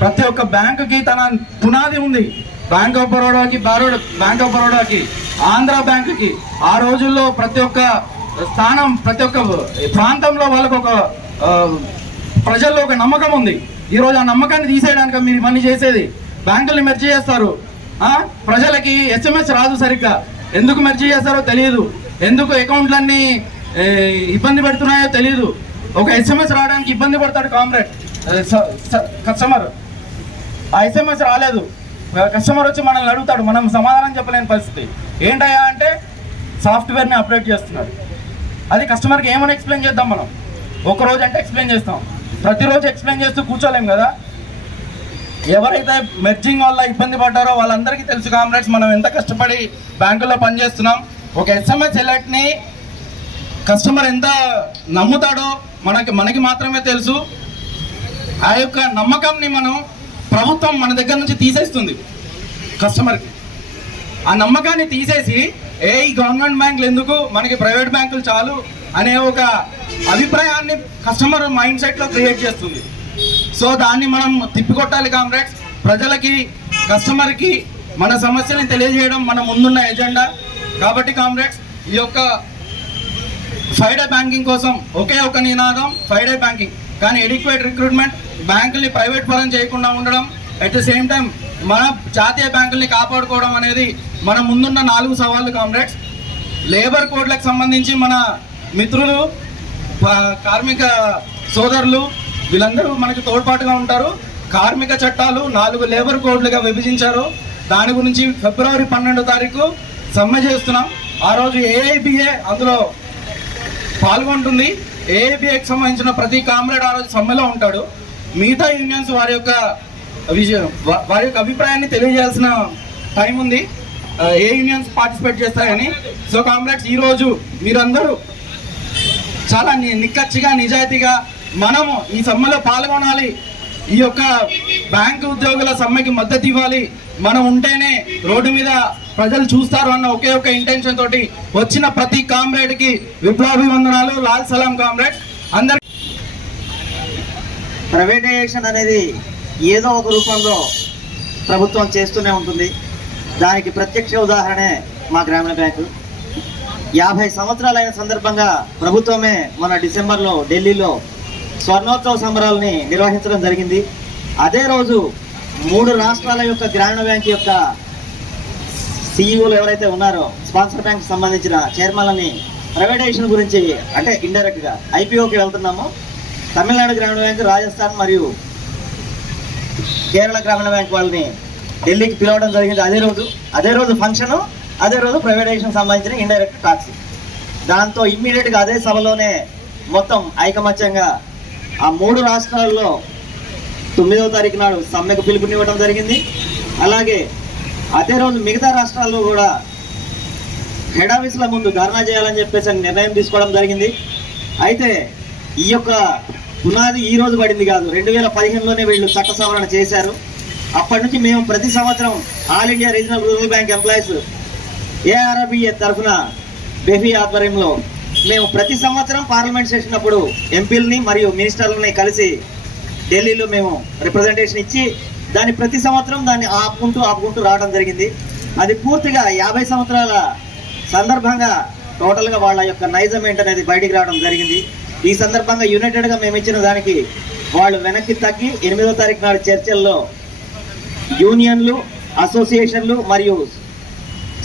ప్రతి ఒక్క బ్యాంకుకి తన పునాది ఉంది. బ్యాంక్ ఆఫ్ బరోడాకి, ఆంధ్ర బ్యాంకుకి ఆ రోజుల్లో ప్రతి ఒక్క స్థానం, ప్రతి ఒక్క ప్రాంతంలో వాళ్ళకు ఒక ప్రజల్లో ఒక నమ్మకం ఉంది. ఈరోజు ఆ నమ్మకాన్ని తీసేయడానికి మీరు ఇవన్నీ చేసేది. బ్యాంకుల్ని మెర్జీ చేస్తారు, ప్రజలకి SMS రాదు సరిగ్గా. ఎందుకు మెర్జీ చేస్తారో తెలియదు, ఎందుకు అకౌంట్లన్నీ ఇబ్బంది పెడుతున్నాయో తెలియదు. ఒక SMS రావడానికి ఇబ్బంది పడతాడు కామ్రేడ్ కస్టమర్. ఆ SMS రాలేదు, కస్టమర్ వచ్చి మనల్ని అడుగుతాడు, మనం సమాధానం చెప్పలేని పరిస్థితి. ఏంటయ్యా అంటే సాఫ్ట్వేర్ని అప్డేట్ చేస్తున్నాడు. అది కస్టమర్కి ఏమని ఎక్స్ప్లెయిన్ చేద్దాం? మనం ఒకరోజు అంటే ఎక్స్ప్లెయిన్ చేస్తాం, ప్రతిరోజు ఎక్స్ప్లెయిన్ చేస్తూ కూర్చోలేం కదా. ఎవరైతే మెర్జింగ్ వల్ల ఇబ్బంది పడ్డారో వాళ్ళందరికీ తెలుసు కామ్రేడ్స్, మనం ఎంత కష్టపడి బ్యాంకుల్లో పనిచేస్తున్నాం. ఒక SMS అలర్ట్ని కస్టమర్ ఎంత నమ్ముతాడో మనకి మాత్రమే తెలుసు. ఆ యొక్క నమ్మకంని ప్రభుత్వం మన దగ్గర నుంచి తీసేస్తుంది కస్టమర్కి. ఆ నమ్మకాన్ని తీసేసి ఈ గవర్నమెంట్ బ్యాంకులు ఎందుకు, మనకి ప్రైవేట్ బ్యాంకులు చాలు అనే ఒక అభిప్రాయాన్ని కస్టమర్ మైండ్ సెట్లో క్రియేట్ చేస్తుంది. సో దాన్ని మనం తిప్పికొట్టాలి కామ్రేడ్స్. ప్రజలకి, కస్టమర్కి మన సమస్యని తెలియజేయడం మన ముందున్న ఎజెండా. కాబట్టి కామ్రేడ్స్, ఈ యొక్క 5 డే బ్యాంకింగ్ కోసం ఒకే ఒక నినాదం, 5 డే బ్యాంకింగ్. కానీ ఎడిక్వేట్ రిక్రూట్మెంట్, బ్యాంకుల్ని ప్రైవేట్ పరం చేయకుండా ఉండడం, అట్ ద సేమ్ టైం మన జాతీయ బ్యాంకుల్ని కాపాడుకోవడం అనేది మన ముందున్న 4 సవాళ్ళు కామ్రేడ్స్. లేబర్ కోడ్లకు సంబంధించి మన మిత్రులు, కార్మిక సోదరులు వీళ్ళందరూ మనకు తోడ్పాటుగా ఉంటారు. కార్మిక చట్టాలు 4 లేబర్ కోడ్లుగా విభజించారు. దాని గురించి ఫిబ్రవరి 12వ తారీఖు సమ్మె చేస్తున్నాం. ఆ రోజు AIBA అందులో పాల్గొంటుంది. AIBAకి సంబంధించిన ప్రతి కామ్రేడ్ ఆ రోజు సమ్మెలో ఉంటాడు. మిగతా యూనియన్స్ వారి యొక్క అభిప్రాయాన్ని తెలియజేయాల్సిన టైం ఉంది, ఏ యూనియన్స్ పార్టిసిపేట్ చేస్తాయని. సో కామ్రేడ్స్, ఈరోజు మీరందరూ చాలా నిక్కచ్చిగా, నిజాయితీగా మనము ఈ సమ్మెలో పాల్గొనాలి. ఈ యొక్క బ్యాంకు ఉద్యోగుల సమ్మెకి మద్దతు ఇవ్వాలి. మనం ఉంటేనే రోడ్డు మీద ప్రజలు చూస్తారు అన్న ఒకే ఒక ఇంటెన్షన్ తోటి వచ్చిన ప్రతి కామ్రేడ్కి విప్లవాభివందనాలు. లాల్ సలాం కామ్రేడ్స్ అందరు. ప్రైవేటైజేషన్ అనేది ఏదో ఒక రూపంలో ప్రభుత్వం చేస్తూనే ఉంటుంది. దానికి ప్రత్యక్ష ఉదాహరణే మా గ్రామీణ బ్యాంకు. 50 సంవత్సరాలైన సందర్భంగా ప్రభుత్వమే మన డిసెంబర్లో ఢిల్లీలో స్వర్ణోత్సవ సంబరాలని నిర్వహించడం జరిగింది. అదే రోజు 3 రాష్ట్రాల యొక్క గ్రామీణ బ్యాంక్ యొక్క CEOలు ఎవరైతే ఉన్నారో, స్పాన్సర్ బ్యాంక్ సంబంధించిన చైర్మన్లని ప్రైవేటైజేషన్ గురించి, అంటే ఇండైరెక్ట్గా IPOకి వెళ్తున్నాము. తమిళనాడు గ్రామీణ బ్యాంక్, రాజస్థాన్ మరియు కేరళ గ్రామీణ బ్యాంక్ వాళ్ళని ఢిల్లీకి పిలవడం జరిగింది. అదే రోజు ఫంక్షను, అదే రోజు ప్రైవేటైజేషన్ సంబంధించిన ఇండైరెక్ట్ టాక్స్. దాంతో ఇమ్మీడియట్గా అదే సభలోనే మొత్తం ఐకమత్యంగా ఆ 3 రాష్ట్రాల్లో 9వ తారీఖు నాడు సమ్మెకు పిలుపునివ్వడం జరిగింది. అలాగే అదే రోజు మిగతా రాష్ట్రాల్లో కూడా హెడ్ ఆఫీసుల ముందు ధర్నా చేయాలని చెప్పేసి నిర్ణయం తీసుకోవడం జరిగింది. అయితే ఈ యొక్క పునాది ఈ రోజు పడింది కాదు, 2015లోనే వీళ్ళు చట్ట సవరణ చేశారు. అప్పటి నుంచి మేము ప్రతి సంవత్సరం all India regional rural bank employees ARBA తరఫున బెఫీ ఆధ్వర్యంలో మేము ప్రతి సంవత్సరం పార్లమెంట్ సెషన్ అప్పుడు ఎంపీలని మరియు మినిస్టర్లని కలిసి ఢిల్లీలో మేము రిప్రజెంటేషన్ ఇచ్చి దాన్ని ప్రతి సంవత్సరం దాన్ని ఆపుకుంటూ రావడం జరిగింది. అది పూర్తిగా 50 సంవత్సరాల సందర్భంగా టోటల్గా వాళ్ళ యొక్క నైజం ఏంటనేది బయటికి రావడం జరిగింది. ఈ సందర్భంగా యునైటెడ్గా మేము ఇచ్చిన దానికి వాళ్ళు వెనక్కి తగ్గి 8వ తారీఖు నాడు చర్చల్లో యూనియన్లు, అసోసియేషన్లు మరియు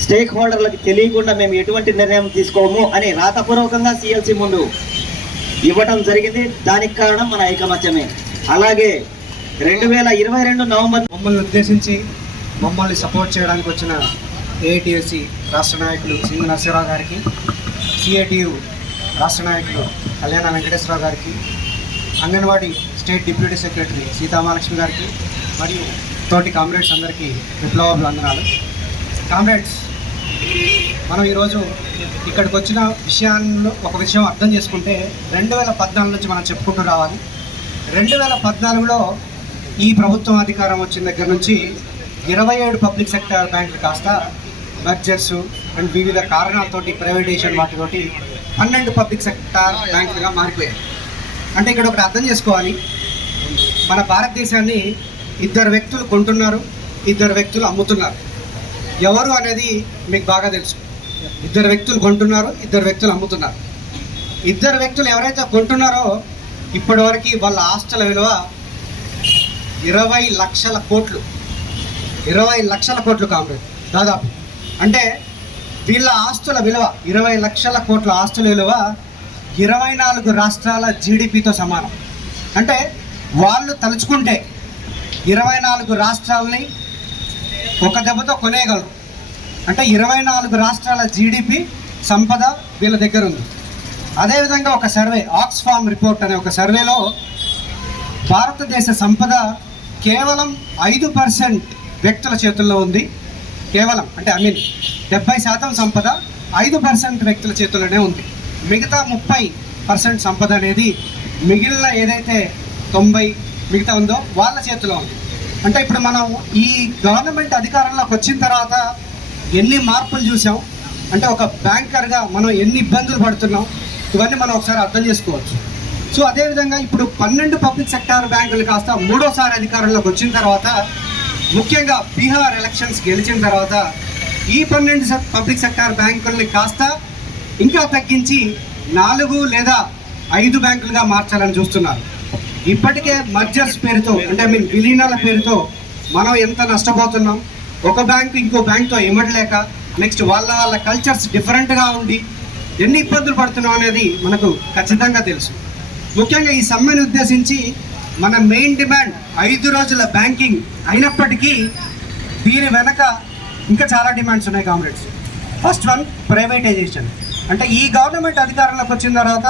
స్టేక్ హోల్డర్లకు తెలియకుండా మేము ఎటువంటి నిర్ణయం తీసుకోము అని రాతపూర్వకంగా CLC ముందు ఇవ్వటం జరిగింది. దానికి కారణం మన ఐకమత్యమే. అలాగే 2022 నవంబర్ మమ్మల్ని ఉద్దేశించి మమ్మల్ని సపోర్ట్ చేయడానికి వచ్చిన ఏఐటిఎస్సి రాష్ట్ర నాయకులు సింగు నరసింహరావు గారికి, సిఐటియు రాష్ట్ర నాయకులు కళ్యాణ వెంకటేశ్వరరావు గారికి, anganwadi state deputy secretary Sitamahalakshmi గారికి మరియు తోటి కామ్రేడ్స్ అందరికీ విప్లవాభివందనాలు. కామ్రేడ్స్, మనం ఈరోజు ఇక్కడికి వచ్చిన విషయాల్లో ఒక విషయం అర్థం చేసుకుంటే 2014 నుంచి మనం చెప్పుకుంటూ రావాలి. 2014లో ఈ ప్రభుత్వం అధికారం వచ్చిన దగ్గర నుంచి 27 పబ్లిక్ సెక్టర్ బ్యాంకులు కాస్త మర్జర్స్ అండ్ వివిధ కారణాలతోటి ప్రైవేటైజేషన్ వాటితోటి 12 పబ్లిక్ సెక్టర్ బ్యాంకులుగా మారిపోయాయి. అంటే ఇక్కడ ఒకటి అర్థం చేసుకోవాలి, మన భారతదేశాన్ని 2 వ్యక్తులు కొంటున్నారు, 2 వ్యక్తులు అమ్ముతున్నారు. ఎవరు అనేది మీకు బాగా తెలుసు. 2 వ్యక్తులు కొంటున్నారు, 2 వ్యక్తులు అమ్ముతున్నారు. 2 వ్యక్తులు ఎవరైతే కొంటున్నారో ఇప్పటివరకు వాళ్ళ ఆస్తుల విలువ 20 లక్షల కోట్లు, 20 లక్షల కోట్లు కామ్రేడ్ దాదాపు. అంటే వీళ్ళ ఆస్తుల విలువ 20 లక్షల కోట్ల ఆస్తుల విలువ 24 రాష్ట్రాల జీడిపితో సమానం. అంటే వాళ్ళు తలుచుకుంటే 24 రాష్ట్రాలని ఒక దెబ్బతో కొనేయగలరు. అంటే 24 రాష్ట్రాల జీడిపి సంపద వీళ్ళ దగ్గర ఉంది. అదేవిధంగా ఒక సర్వే, ఆక్స్ఫామ్ రిపోర్ట్ అనే ఒక సర్వేలో భారతదేశ సంపద కేవలం 5% వ్యక్తుల చేతుల్లో ఉంది. కేవలం అంటే 70% సంపద 5% వ్యక్తుల చేతుల్లోనే ఉంది. మిగతా 30% సంపద అనేది మిగిలిన ఏదైతే 90 మిగతా ఉందో వాళ్ళ చేతిలో ఉంది. అంటే ఇప్పుడు మనం ఈ గవర్నమెంట్ అధికారంలోకి వచ్చిన తర్వాత ఎన్ని మార్పులు చూసాం, అంటే ఒక బ్యాంకర్గా మనం ఎన్ని ఇబ్బందులు పడుతున్నాం, ఇవన్నీ మనం ఒకసారి అర్థం చేసుకోవచ్చు. సో అదేవిధంగా ఇప్పుడు 12 పబ్లిక్ సెక్టార్ బ్యాంకులు కాస్త 3వసారి అధికారంలోకి వచ్చిన తర్వాత, ముఖ్యంగా బీహార్ ఎలక్షన్స్ గెలిచిన తర్వాత ఈ 12 పబ్లిక్ సెక్టార్ బ్యాంకుల్ని కాస్త ఇంకా తగ్గించి 4 లేదా 5 బ్యాంకులుగా మార్చాలని చూస్తున్నారు. ఇప్పటికే మర్జర్స్ పేరుతో అంటే విలీనాల పేరుతో మనం ఎంత నష్టపోతున్నాం. ఒక బ్యాంకు ఇంకో బ్యాంకుతో ఇమడలేక, నెక్స్ట్ వాళ్ళ కల్చర్స్ డిఫరెంట్గా ఉండి ఎన్ని ఇబ్బందులు పడుతున్నాం అనేది మనకు ఖచ్చితంగా తెలుసు. ముఖ్యంగా ఈ సమ్మెను ఉద్దేశించి మన మెయిన్ డిమాండ్ 5 రోజుల బ్యాంకింగ్ అయినప్పటికీ దీని వెనక ఇంకా చాలా డిమాండ్స్ ఉన్నాయి కామ్రేడ్స్. First one, privatisation. అంటే ఈ గవర్నమెంట్ అధికారంలోకి వచ్చిన తర్వాత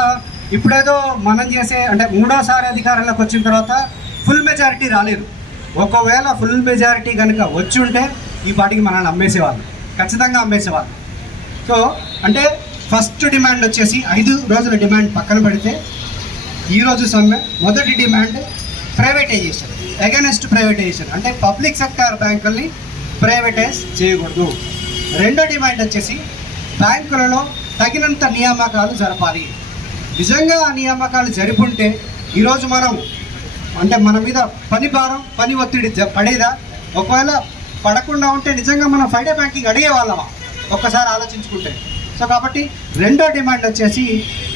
ఇప్పుడేదో మనం చేసే అంటే 3వసారి అధికారంలోకి వచ్చిన తర్వాత ఫుల్ మెజారిటీ రాలేదు. ఒకవేళ ఫుల్ మెజారిటీ కనుక వచ్చి ఉంటే ఈ పాటికి మనల్ని అమ్మేసేవాళ్ళు, ఖచ్చితంగా అమ్మేసేవాళ్ళు. సో అంటే ఫస్ట్ డిమాండ్ వచ్చేసి 5 రోజుల డిమాండ్ పక్కన పెడితే ఈరోజు సమ్మె మొదటి డిమాండ్ ప్రైవేటైజేషన్, అగైనెస్ట్ ప్రైవేటైజేషన్. అంటే పబ్లిక్ సెక్టార్ బ్యాంకుల్ని ప్రైవేటైజ్ చేయకూడదు. రెండో డిమాండ్ వచ్చేసి బ్యాంకులలో తగినంత నియామకాలు జరపాలి. నిజంగా ఆ నియామకాలు జరుపుంటే ఈరోజు మనం అంటే మన మీద పని భారం, పని ఒత్తిడి పడేదా? ఒకవేళ పడకుండా ఉంటే నిజంగా మనం ఫ్రైడే బ్యాంకింగ్ అడిగే వాళ్ళమా ఒక్కసారి ఆలోచించుకుంటే. సో కాబట్టి రెండో డిమాండ్ వచ్చేసి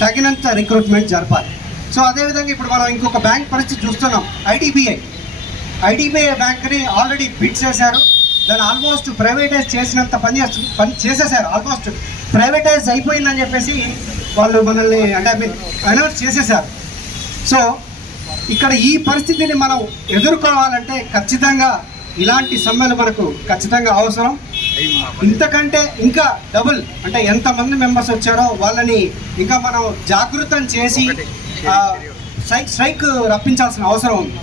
తగినంత రిక్రూట్మెంట్ జరపాలి. సో అదేవిధంగా ఇప్పుడు మనం ఇంకొక బ్యాంక్ పరిస్థితి చూస్తున్నాం, ఐడిబిఐ బ్యాంక్ని ఆల్రెడీ బిడ్ చేశారు. దాన్ని ఆల్మోస్ట్ ప్రైవేటైజ్ చేసినంత పని చేసేసారు. ఆల్మోస్ట్ ప్రైవేటైజ్ అయిపోయిందని చెప్పేసి వాళ్ళు మనల్ని అంటే అనౌన్స్ చేసేసారు. సో ఇక్కడ ఈ పరిస్థితిని మనం ఎదుర్కోవాలంటే ఖచ్చితంగా ఇలాంటి సమ్మెలు మనకు ఖచ్చితంగా అవసరం. ఇంతకంటే ఇంకా డబుల్ అంటే ఎంతమంది మెంబర్స్ వచ్చారో వాళ్ళని ఇంకా మనం జాగృతం చేసి స్ట్రైక్ రప్పించాల్సిన అవసరం ఉంది.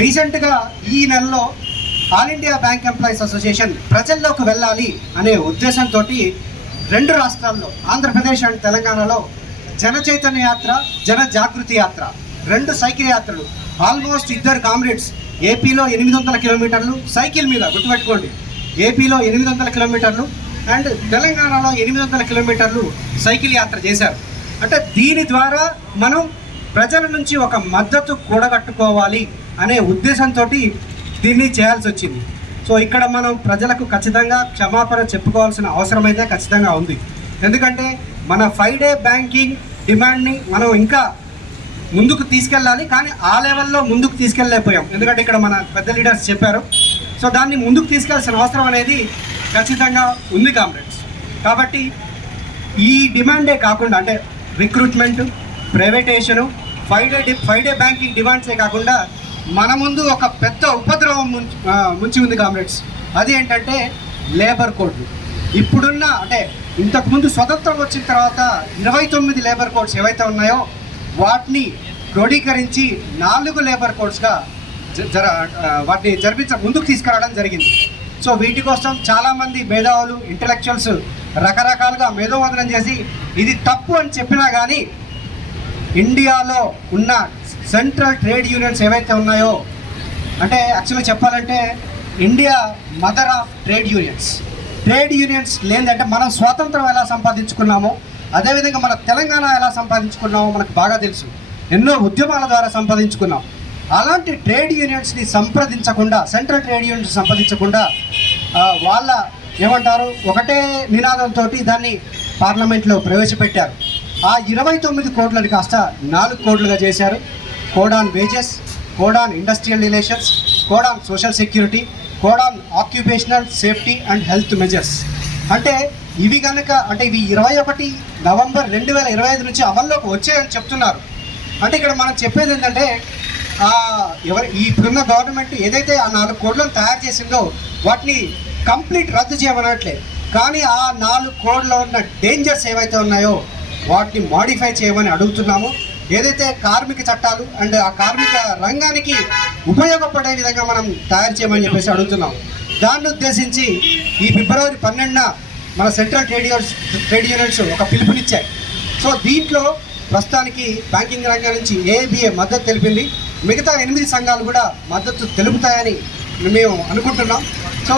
రీసెంట్గా ఈ నెలలో all India bank employees association ప్రజల్లోకి వెళ్ళాలి అనే ఉద్దేశంతో 2 రాష్ట్రాల్లో ఆంధ్రప్రదేశ్ అండ్ తెలంగాణలో జన చైతన్య యాత్ర, జన జాగృతి యాత్ర, 2 సైకిల్ యాత్రలు, ఆల్మోస్ట్ 2 కామ్రేడ్స్ ఏపీలో 800 కిలోమీటర్లు సైకిల్ మీద, గుర్తుపెట్టుకోండి, ఏపీలో 800 కిలోమీటర్లు అండ్ తెలంగాణలో 800 కిలోమీటర్లు సైకిల్ యాత్ర చేశారు. అంటే దీని ద్వారా మనం ప్రజల నుంచి ఒక మద్దతు కూడగట్టుకోవాలి అనే ఉద్దేశంతో దీన్ని చేయాల్సి వచ్చింది. సో ఇక్కడ మనం ప్రజలకు ఖచ్చితంగా క్షమాపణ చెప్పుకోవాల్సిన అవసరం అయితే ఖచ్చితంగా ఉంది. ఎందుకంటే మన 5 డే బ్యాంకింగ్ డిమాండ్ని మనం ఇంకా ముందుకు తీసుకెళ్ళాలి, కానీ ఆ లెవెల్లో ముందుకు తీసుకెళ్ళలేకపోయాం. ఎందుకంటే ఇక్కడ మన పెద్ద లీడర్స్ చెప్పారు. సో దాన్ని ముందుకు తీసుకెళ్లాల్సిన అవసరం అనేది ఖచ్చితంగా ఉంది కామ్రేడ్స్. కాబట్టి ఈ డిమాండే కాకుండా అంటే రిక్రూట్మెంట్, ప్రైవేటైజేషను, 5 డే బ్యాంకింగ్ డిమాండ్సే కాకుండా మన ముందు ఒక పెద్ద ఉపద్రవం ముంచి ఉంది కామ్రేడ్స్. అది ఏంటంటే లేబర్ కోడ్లు. ఇప్పుడున్న అంటే ఇంతకుముందు స్వతంత్రం వచ్చిన తర్వాత 29 లేబర్ కోడ్స్ ఏవైతే ఉన్నాయో వాటిని క్రోడీకరించి 4 లేబర్ కోడ్స్గా వాటిని ముందుకు తీసుకురావడం జరిగింది. సో వీటి కోసం చాలామంది మేధావులు ఇంటలెక్చువల్స్ రకరకాలుగా మేధోవందనం చేసి ఇది తప్పు అని చెప్పినా కానీ ఇండియాలో ఉన్న సెంట్రల్ ట్రేడ్ యూనియన్స్ ఏవైతే ఉన్నాయో, అంటే యాక్చువల్గా చెప్పాలంటే India mother of trade unions లేదంటే మనం స్వాతంత్రం ఎలా సంపాదించుకున్నామో అదేవిధంగా మన తెలంగాణ ఎలా సంపాదించుకున్నామో మనకు బాగా తెలుసు. ఎన్నో ఉద్యమాల ద్వారా సంపాదించుకున్నాం. అలాంటి ట్రేడ్ యూనియన్స్ని సంప్రదించకుండా, సెంట్రల్ ట్రేడ్ యూనియన్స్ సంప్రదించకుండా వాళ్ళ ఏమంటారు ఒకటే నినాదంతో దాన్ని పార్లమెంట్లో ప్రవేశపెట్టారు. ఆ 29 కోడ్లను కాస్త 4 కోడ్లుగా చేశారు. Code on wages, code on industrial relations, code on social security, code on occupational safety and health measures. అంటే ఇవి కనుక అంటే ఇవి 21 నవంబర్ 2025 నుంచి అమల్లోకి వచ్చాయని చెప్తున్నారు. అంటే ఇక్కడ మనం చెప్పేది ఏంటంటే ఇప్పుడున్న గవర్నమెంట్ ఏదైతే ఆ 4 కోడ్లను తయారు చేసిందో వాటిని కంప్లీట్ రద్దు చేయమనట్లేదు, కానీ ఆ 4 కోడ్లో ఉన్న డేంజర్స్ ఏవైతే ఉన్నాయో వాటిని మాడిఫై చేయమని అడుగుతున్నాము. ఏదైతే కార్మిక చట్టాలు అండ్ ఆ కార్మిక రంగానికి ఉపయోగపడే విధంగా మనం తయారు చేయమని చెప్పేసి అడుగుతున్నాము. దాన్ని ఉద్దేశించి ఈ ఫిబ్రవరి 12న మన సెంట్రల్ ట్రేడ్ యూనియన్స్ ఒక పిలుపునిచ్చాయి. సో దీంట్లో ప్రస్తుతానికి బ్యాంకింగ్ రంగం నుంచి ఏబిఏ మద్దతు తెలిపింది. మిగతా 8 సంఘాలు కూడా మద్దతు తెలుపుతాయని మేము అనుకుంటున్నాం. సో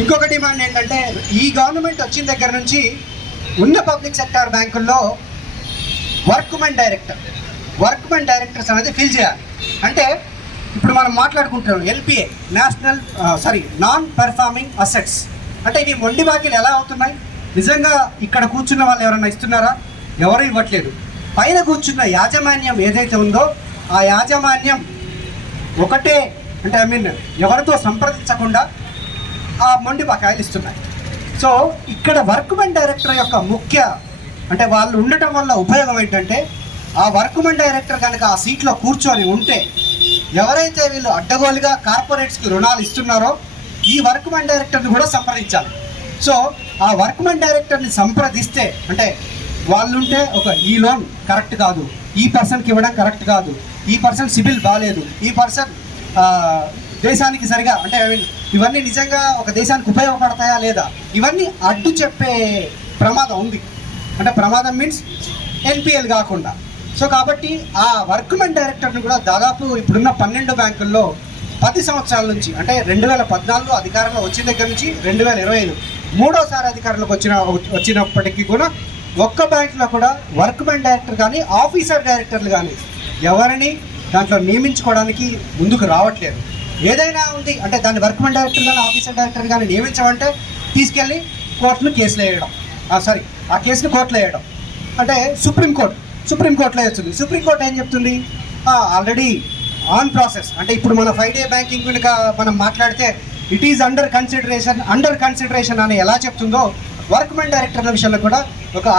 ఇంకొక డిమాండ్ ఏంటంటే ఈ గవర్నమెంట్ వచ్చిన దగ్గర నుంచి ఉన్న పబ్లిక్ సెక్టార్ బ్యాంకుల్లో వర్క్మెన్ డైరెక్టర్స్ అనేది ఫిల్ చేయాలి. అంటే ఇప్పుడు మనం మాట్లాడుకుంటున్నాం ఎల్పిఏ నాన్ పెర్ఫార్మింగ్ అసెట్స్. అంటే ఇవి మొండి బాకీలు ఎలా అవుతున్నాయి? నిజంగా ఇక్కడ కూర్చున్న వాళ్ళు ఎవరైనా ఇస్తున్నారా? ఎవరు ఇవ్వట్లేదు. పైన కూర్చున్న యాజమాన్యం ఏదైతే ఉందో ఆ యాజమాన్యం ఒకటే అంటే ఎవరితో సంప్రదించకుండా ఆ మొండి బకాయిలు ఇస్తున్నాయి. సో ఇక్కడ వర్క్మెన్ డైరెక్టర్ యొక్క ముఖ్య అంటే వాళ్ళు ఉండటం వల్ల ఉపయోగం ఏంటంటే ఆ వర్క్మెన్ డైరెక్టర్ కనుక ఆ సీట్లో కూర్చొని ఉంటే ఎవరైతే వీళ్ళు అడ్డగోలుగా కార్పొరేట్స్కి రుణాలు ఇస్తున్నారో ఈ వర్క్మెన్ డైరెక్టర్ని కూడా సంప్రదించాలి. సో ఆ వర్క్మెన్ డైరెక్టర్ని సంప్రదిస్తే అంటే వాళ్ళుంటే ఈ లోన్ కరెక్ట్ కాదు, ఈ పర్సన్కి ఇవ్వడం కరెక్ట్ కాదు, ఈ పర్సన్ సిబిల్ బాగాలేదు, ఈ పర్సన్ దేశానికి సరిగా అంటే ఇవన్నీ నిజంగా ఒక దేశానికి ఉపయోగపడతాయా లేదా, ఇవన్నీ అడ్డు చెప్పే ప్రమాదం ఉంది. అంటే ప్రమాదం మీన్స్ ఎన్పిఎల్ కాకుండా. సో కాబట్టి ఆ వర్క్మెన్ డైరెక్టర్ని కూడా దాదాపు ఇప్పుడున్న 12 బ్యాంకుల్లో 10 సంవత్సరాల నుంచి అంటే 2014 అధికారంలో వచ్చిన దగ్గర నుంచి 2025 మూడోసారి అధికారంలోకి వచ్చినప్పటికీ కూడా ఒక్క బ్యాంకులో కూడా వర్క్మెన్ డైరెక్టర్ కానీ ఆఫీసర్ డైరెక్టర్లు కానీ ఎవరిని దాంట్లో నియమించుకోవడానికి ముందుకు రావట్లేదు. ఏదైనా ఉంది అంటే దాన్ని వర్క్మెన్ డైరెక్టర్ కానీ ఆఫీసర్ డైరెక్టర్ కానీ నియమించమంటే తీసుకెళ్ళి కోర్టును కేసులు వేయడం, ఆ కేసును కోర్టులో వేయడం. అంటే సుప్రీంకోర్టులో వేస్తుంది. సుప్రీంకోర్టు ఏం చెప్తుంది? Already on process. అంటే ఇప్పుడు మన 5 డే బ్యాంకింగ్ కనుక మనం మాట్లాడితే ఇట్ ఈజ్ అండర్ కన్సిడరేషన్ అని ఎలా చెప్తుందో వర్క్మెన్ డైరెక్టర్ల విషయంలో కూడా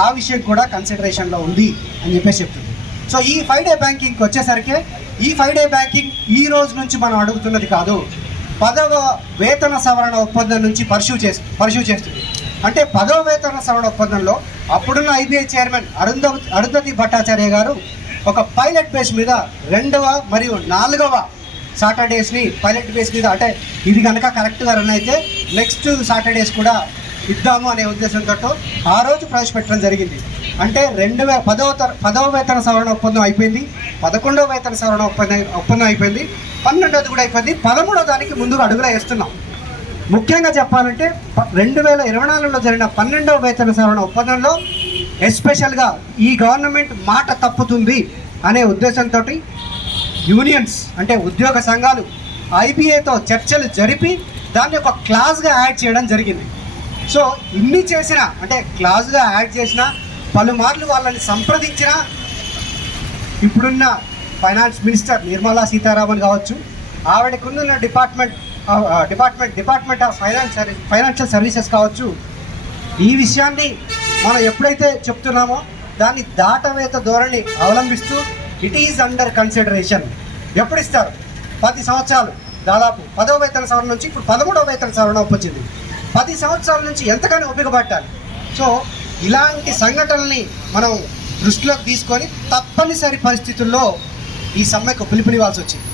ఆ విషయం కూడా కన్సిడరేషన్లో ఉంది అని చెప్పేసి చెప్తుంది. సో ఈ 5 డే బ్యాంకింగ్కి వచ్చేసరికి ఈ 5 డే బ్యాంకింగ్ ఈ రోజు నుంచి మనం అడుగుతున్నది కాదు, 10వ వేతన సవరణ ఒప్పందం నుంచి పర్ష్యూ చేస్తుంది. అంటే 10వ వేతన సవరణ ఒప్పందంలో అప్పుడున్న ఐబీఐ చైర్మన్ అరుంధతి భట్టాచార్య గారు ఒక పైలట్ బేస్ మీద 2వ మరియు 4వ సాటర్డేస్ని పైలట్ బేస్ మీద అంటే ఇది కనుక కరెక్ట్గా రన్ అయితే నెక్స్ట్ సాటర్డేస్ కూడా ఇద్దాము అనే ఉద్దేశంతో ఆ రోజు ప్రవేశపెట్టడం జరిగింది. అంటే 10వ వేతన సవరణ ఒప్పందం అయిపోయింది, 11వ వేతన సవరణ ఒప్పందం అయిపోయింది, 12వది కూడా అయిపోయింది, 13వ దానికి ముందుగా అడుగులా వేస్తున్నాం. ముఖ్యంగా చెప్పాలంటే 2024లో జరిగిన 12వ వేతన సవరణ ఒప్పందంలో ఎస్పెషల్గా ఈ గవర్నమెంట్ మాట తప్పుతుంది అనే ఉద్దేశంతో యూనియన్స్ అంటే ఉద్యోగ సంఘాలు ఐబీఏతో చర్చలు జరిపి దాన్ని ఒక క్లాజ్గా యాడ్ చేయడం జరిగింది. సో ఇన్ని చేసినా అంటే క్లాజ్గా యాడ్ చేసినా పలుమార్లు వాళ్ళని సంప్రదించినా ఇప్పుడున్న ఫైనాన్స్ మినిస్టర్ నిర్మలా సీతారామన్ కావచ్చు, ఆవిడకున్న డిపార్ట్మెంట్ ఆఫ్ ఫైనాన్షియల్ సర్వీసెస్ కావచ్చు, ఈ విషయాన్ని మనం ఎప్పుడైతే చెప్తున్నామో దాన్ని దాటవేత ధోరణి అవలంబిస్తూ ఇట్ ఈజ్ అండర్ కన్సిడరేషన్. ఎప్పుడు ఇస్తారు? 10 సంవత్సరాలు దాదాపు 10వ వేతన సవరణ నుంచి ఇప్పుడు 13వ వేతన సవరణ వచ్చింది. 10 సంవత్సరాల నుంచి ఎంతగానో ఉపయోగపడాలి. సో ఇలాంటి సంఘటనల్ని మనం దృష్టిలోకి తీసుకొని తప్పనిసరి పరిస్థితుల్లో ఈ సమ్మెకు పిలుపునివ్వాల్సి వచ్చింది.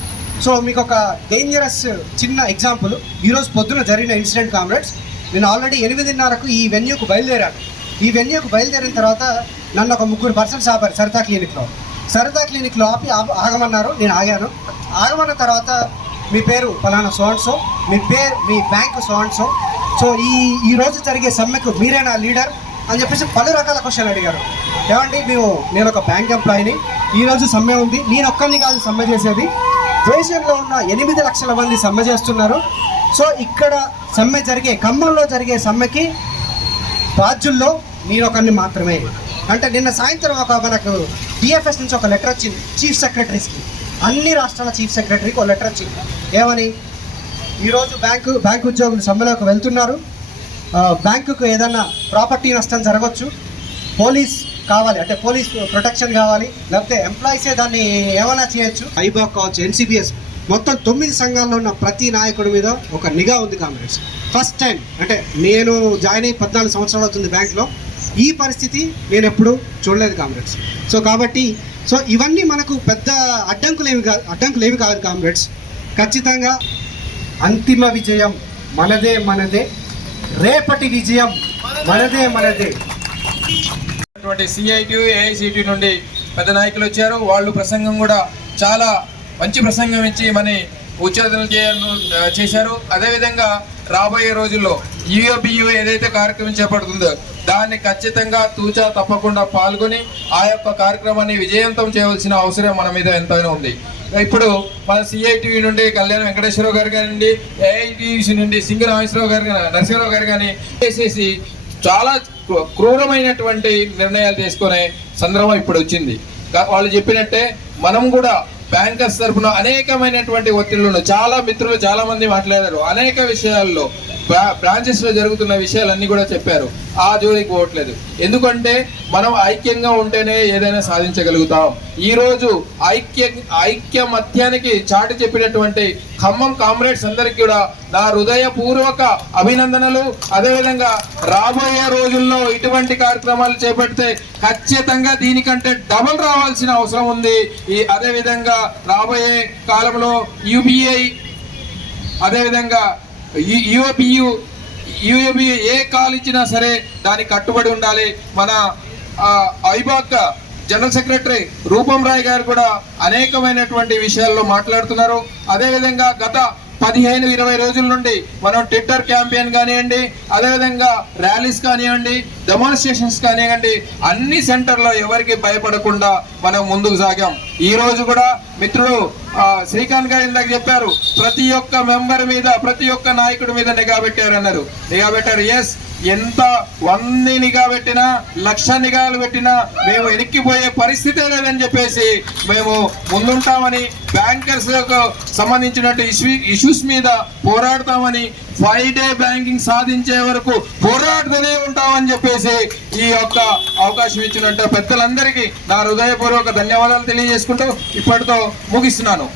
సో మీకు ఒక డేంజరస్ చిన్న ఎగ్జాంపుల్, ఈరోజు పొద్దున జరిగిన ఇన్సిడెంట్ కామ్రేడ్స్. నేను ఆల్రెడీ 8:30కు ఈ వెన్యూకు బయలుదేరాను. ఈ వెన్యూకు బయలుదేరిన తర్వాత నన్ను ఒక 3 పర్సన్స్ ఆపారు సరితా క్లినిక్లో ఆపి ఆగమన్నారు. నేను ఆగాను. ఆగమన్న తర్వాత మీ పేరు ఫలానా so and so, me bank so and so, so ఈ రోజు జరిగే సమ్మెకు మీరేనా లీడర్ అని చెప్పేసి పలు రకాల క్వశ్చన్లు అడిగారు. ఏమండి నేను ఒక బ్యాంక్ ఎంప్లాయీని, ఈరోజు సమ్మె ఉంది, నేను ఒక్కరిని కాదు సమ్మె చేసేది, దేశంలో ఉన్న 8 లక్షల మంది సమ్మె చేస్తున్నారు. సో ఇక్కడ సమ్మె ఖమ్మంలో జరిగే సమ్మెకి బాధ్యుల్లో నేను ఒకరిని మాత్రమే. అంటే నిన్న సాయంత్రం మనకు డిఎఫ్ఎస్ నుంచి ఒక లెటర్ వచ్చింది చీఫ్ సెక్రటరీస్కి, అన్ని రాష్ట్రాల చీఫ్ సెక్రటరీకి ఒక లెటర్ వచ్చింది. ఏమని, ఈరోజు బ్యాంకు ఉద్యోగులు సమ్మెలోకి వెళ్తున్నారు, బ్యాంకుకు ఏదన్నా ప్రాపర్టీ నష్టం జరగవచ్చు, పోలీస్ కావాలి, అంటే పోలీస్ ప్రొటెక్షన్ కావాలి, లేకపోతే ఎంప్లాయీసే దాన్ని ఏమైనా చేయొచ్చు. ఐబాక్ కావచ్చు, ఎన్సిబిఎస్, మొత్తం 9 సంఘాల్లో ఉన్న ప్రతి నాయకుడి మీద ఒక నిఘా ఉంది కామ్రేడ్స్. ఫస్ట్ టైం, అంటే నేను జాయిన్ అయ్యి 14 సంవత్సరాలు అవుతుంది బ్యాంక్లో, ఈ పరిస్థితి నేను ఎప్పుడు చూడలేదు కామ్రేడ్స్. సో కాబట్టి ఇవన్నీ మనకు పెద్ద అడ్డంకులేవి కాదు కామ్రేడ్స్. ఖచ్చితంగా అంతిమ విజయం మనదే, రేపటి విజయం మనదే. సిఐటి ఏఐసిటి నుండి పెద్ద నాయకులు వచ్చారు. వాళ్ళు ప్రసంగం కూడా చాలా మంచి ప్రసంగం ఇచ్చి మన ఉచ్చారణ చేశారు. అదేవిధంగా రాబోయే రోజుల్లో యూఏబియు ఏదైతే కార్యక్రమం చేపడుతుందో దాన్ని ఖచ్చితంగా తూచా తప్పకుండా పాల్గొని ఆ యొక్క కార్యక్రమాన్ని విజయవంతం చేయవలసిన అవసరం మన మీద ఎంతైనా ఉంది. ఇప్పుడు మన సిఐటివి నుండి కళ్యాణ వెంకటేశ్వరరావు గారు కానివ్వండి, ఏఐటిసి నుండి సింగర్ నరసింహరావు గారు కానీ చేసేసి చాలా క్రూరమైనటువంటి నిర్ణయాలు తీసుకునే సందర్భం ఇప్పుడు వచ్చింది. వాళ్ళు చెప్పినట్టే మనం కూడా బ్యాంకర్స్ తరఫున అనేకమైనటువంటి ఒత్తిళ్లను చాలా మిత్రులు చాలా మంది మాట్లాడారు. అనేక విషయాల్లో బ్రాంచెస్ లో జరుగుతున్న విషయాలన్నీ కూడా చెప్పారు. ఆ జోలికి పోవట్లేదు. ఎందుకంటే మనం ఐక్యంగా ఉంటేనే ఏదైనా సాధించగలుగుతాం. ఈ రోజు ఐక్యమత్యానికి చాటి చెప్పినటువంటి ఖమ్మం కామ్రేడ్స్ అందరికీ కూడా నా హృదయపూర్వక అభినందనలు. అదేవిధంగా రాబోయే రోజుల్లో ఇటువంటి కార్యక్రమాలు చేపడితే ఖచ్చితంగా దీనికంటే డబుల్ రావాల్సిన అవసరం ఉంది. అదేవిధంగా రాబోయే కాలంలో యూబీఐ, అదేవిధంగా యూఏబియు ఏ కాల్ ఇచ్చినా సరే దానికి కట్టుబడి ఉండాలి. మన ఐబాక్ జనరల్ సెక్రటరీ రూపం రాయ్ గారు కూడా అనేకమైనటువంటి విషయాల్లో మాట్లాడుతున్నారు. అదేవిధంగా గత 15-20 రోజుల నుండి మనం ట్విట్టర్ క్యాంపెయిన్ కానివ్వండి, అదేవిధంగా ర్యాలీస్ కానివ్వండి, డెమాన్స్ట్రేషన్స్ కానివ్వండి, అన్ని సెంటర్లో ఎవరికి భయపడకుండా మనం ముందుకు సాగాం. ఈ రోజు కూడా మిత్రుడు శ్రీకాంత్ గారు ఇందాక చెప్పారు, ప్రతి ఒక్క మెంబర్ మీద, ప్రతి ఒక్క నాయకుడి మీద నిఘా పెట్టారన్నారు. నిఘా పెట్టారు. ఎస్, ఎంత 100 నిఘా పెట్టినా, 1,00,000 నిఘాలు పెట్టినా మేము వెనక్కిపోయే పరిస్థితే లేదని చెప్పేసి మేము ముందుంటామని, బ్యాంకర్స్ సంబంధించినట్టు ఇష్యూస్ మీద పోరాడతామని, 5 డే బ్యాంకింగ్ సాధించే వరకు పోరాడుతూనే ఉంటామని చెప్పేసి ఈ యొక్క అవకాశం ఇచ్చినట్టు పెద్దలందరికీ నా హృదయపూర్వక ధన్యవాదాలు తెలియజేసుకుంటూ ఇప్పటితో ముగిస్తున్నాను.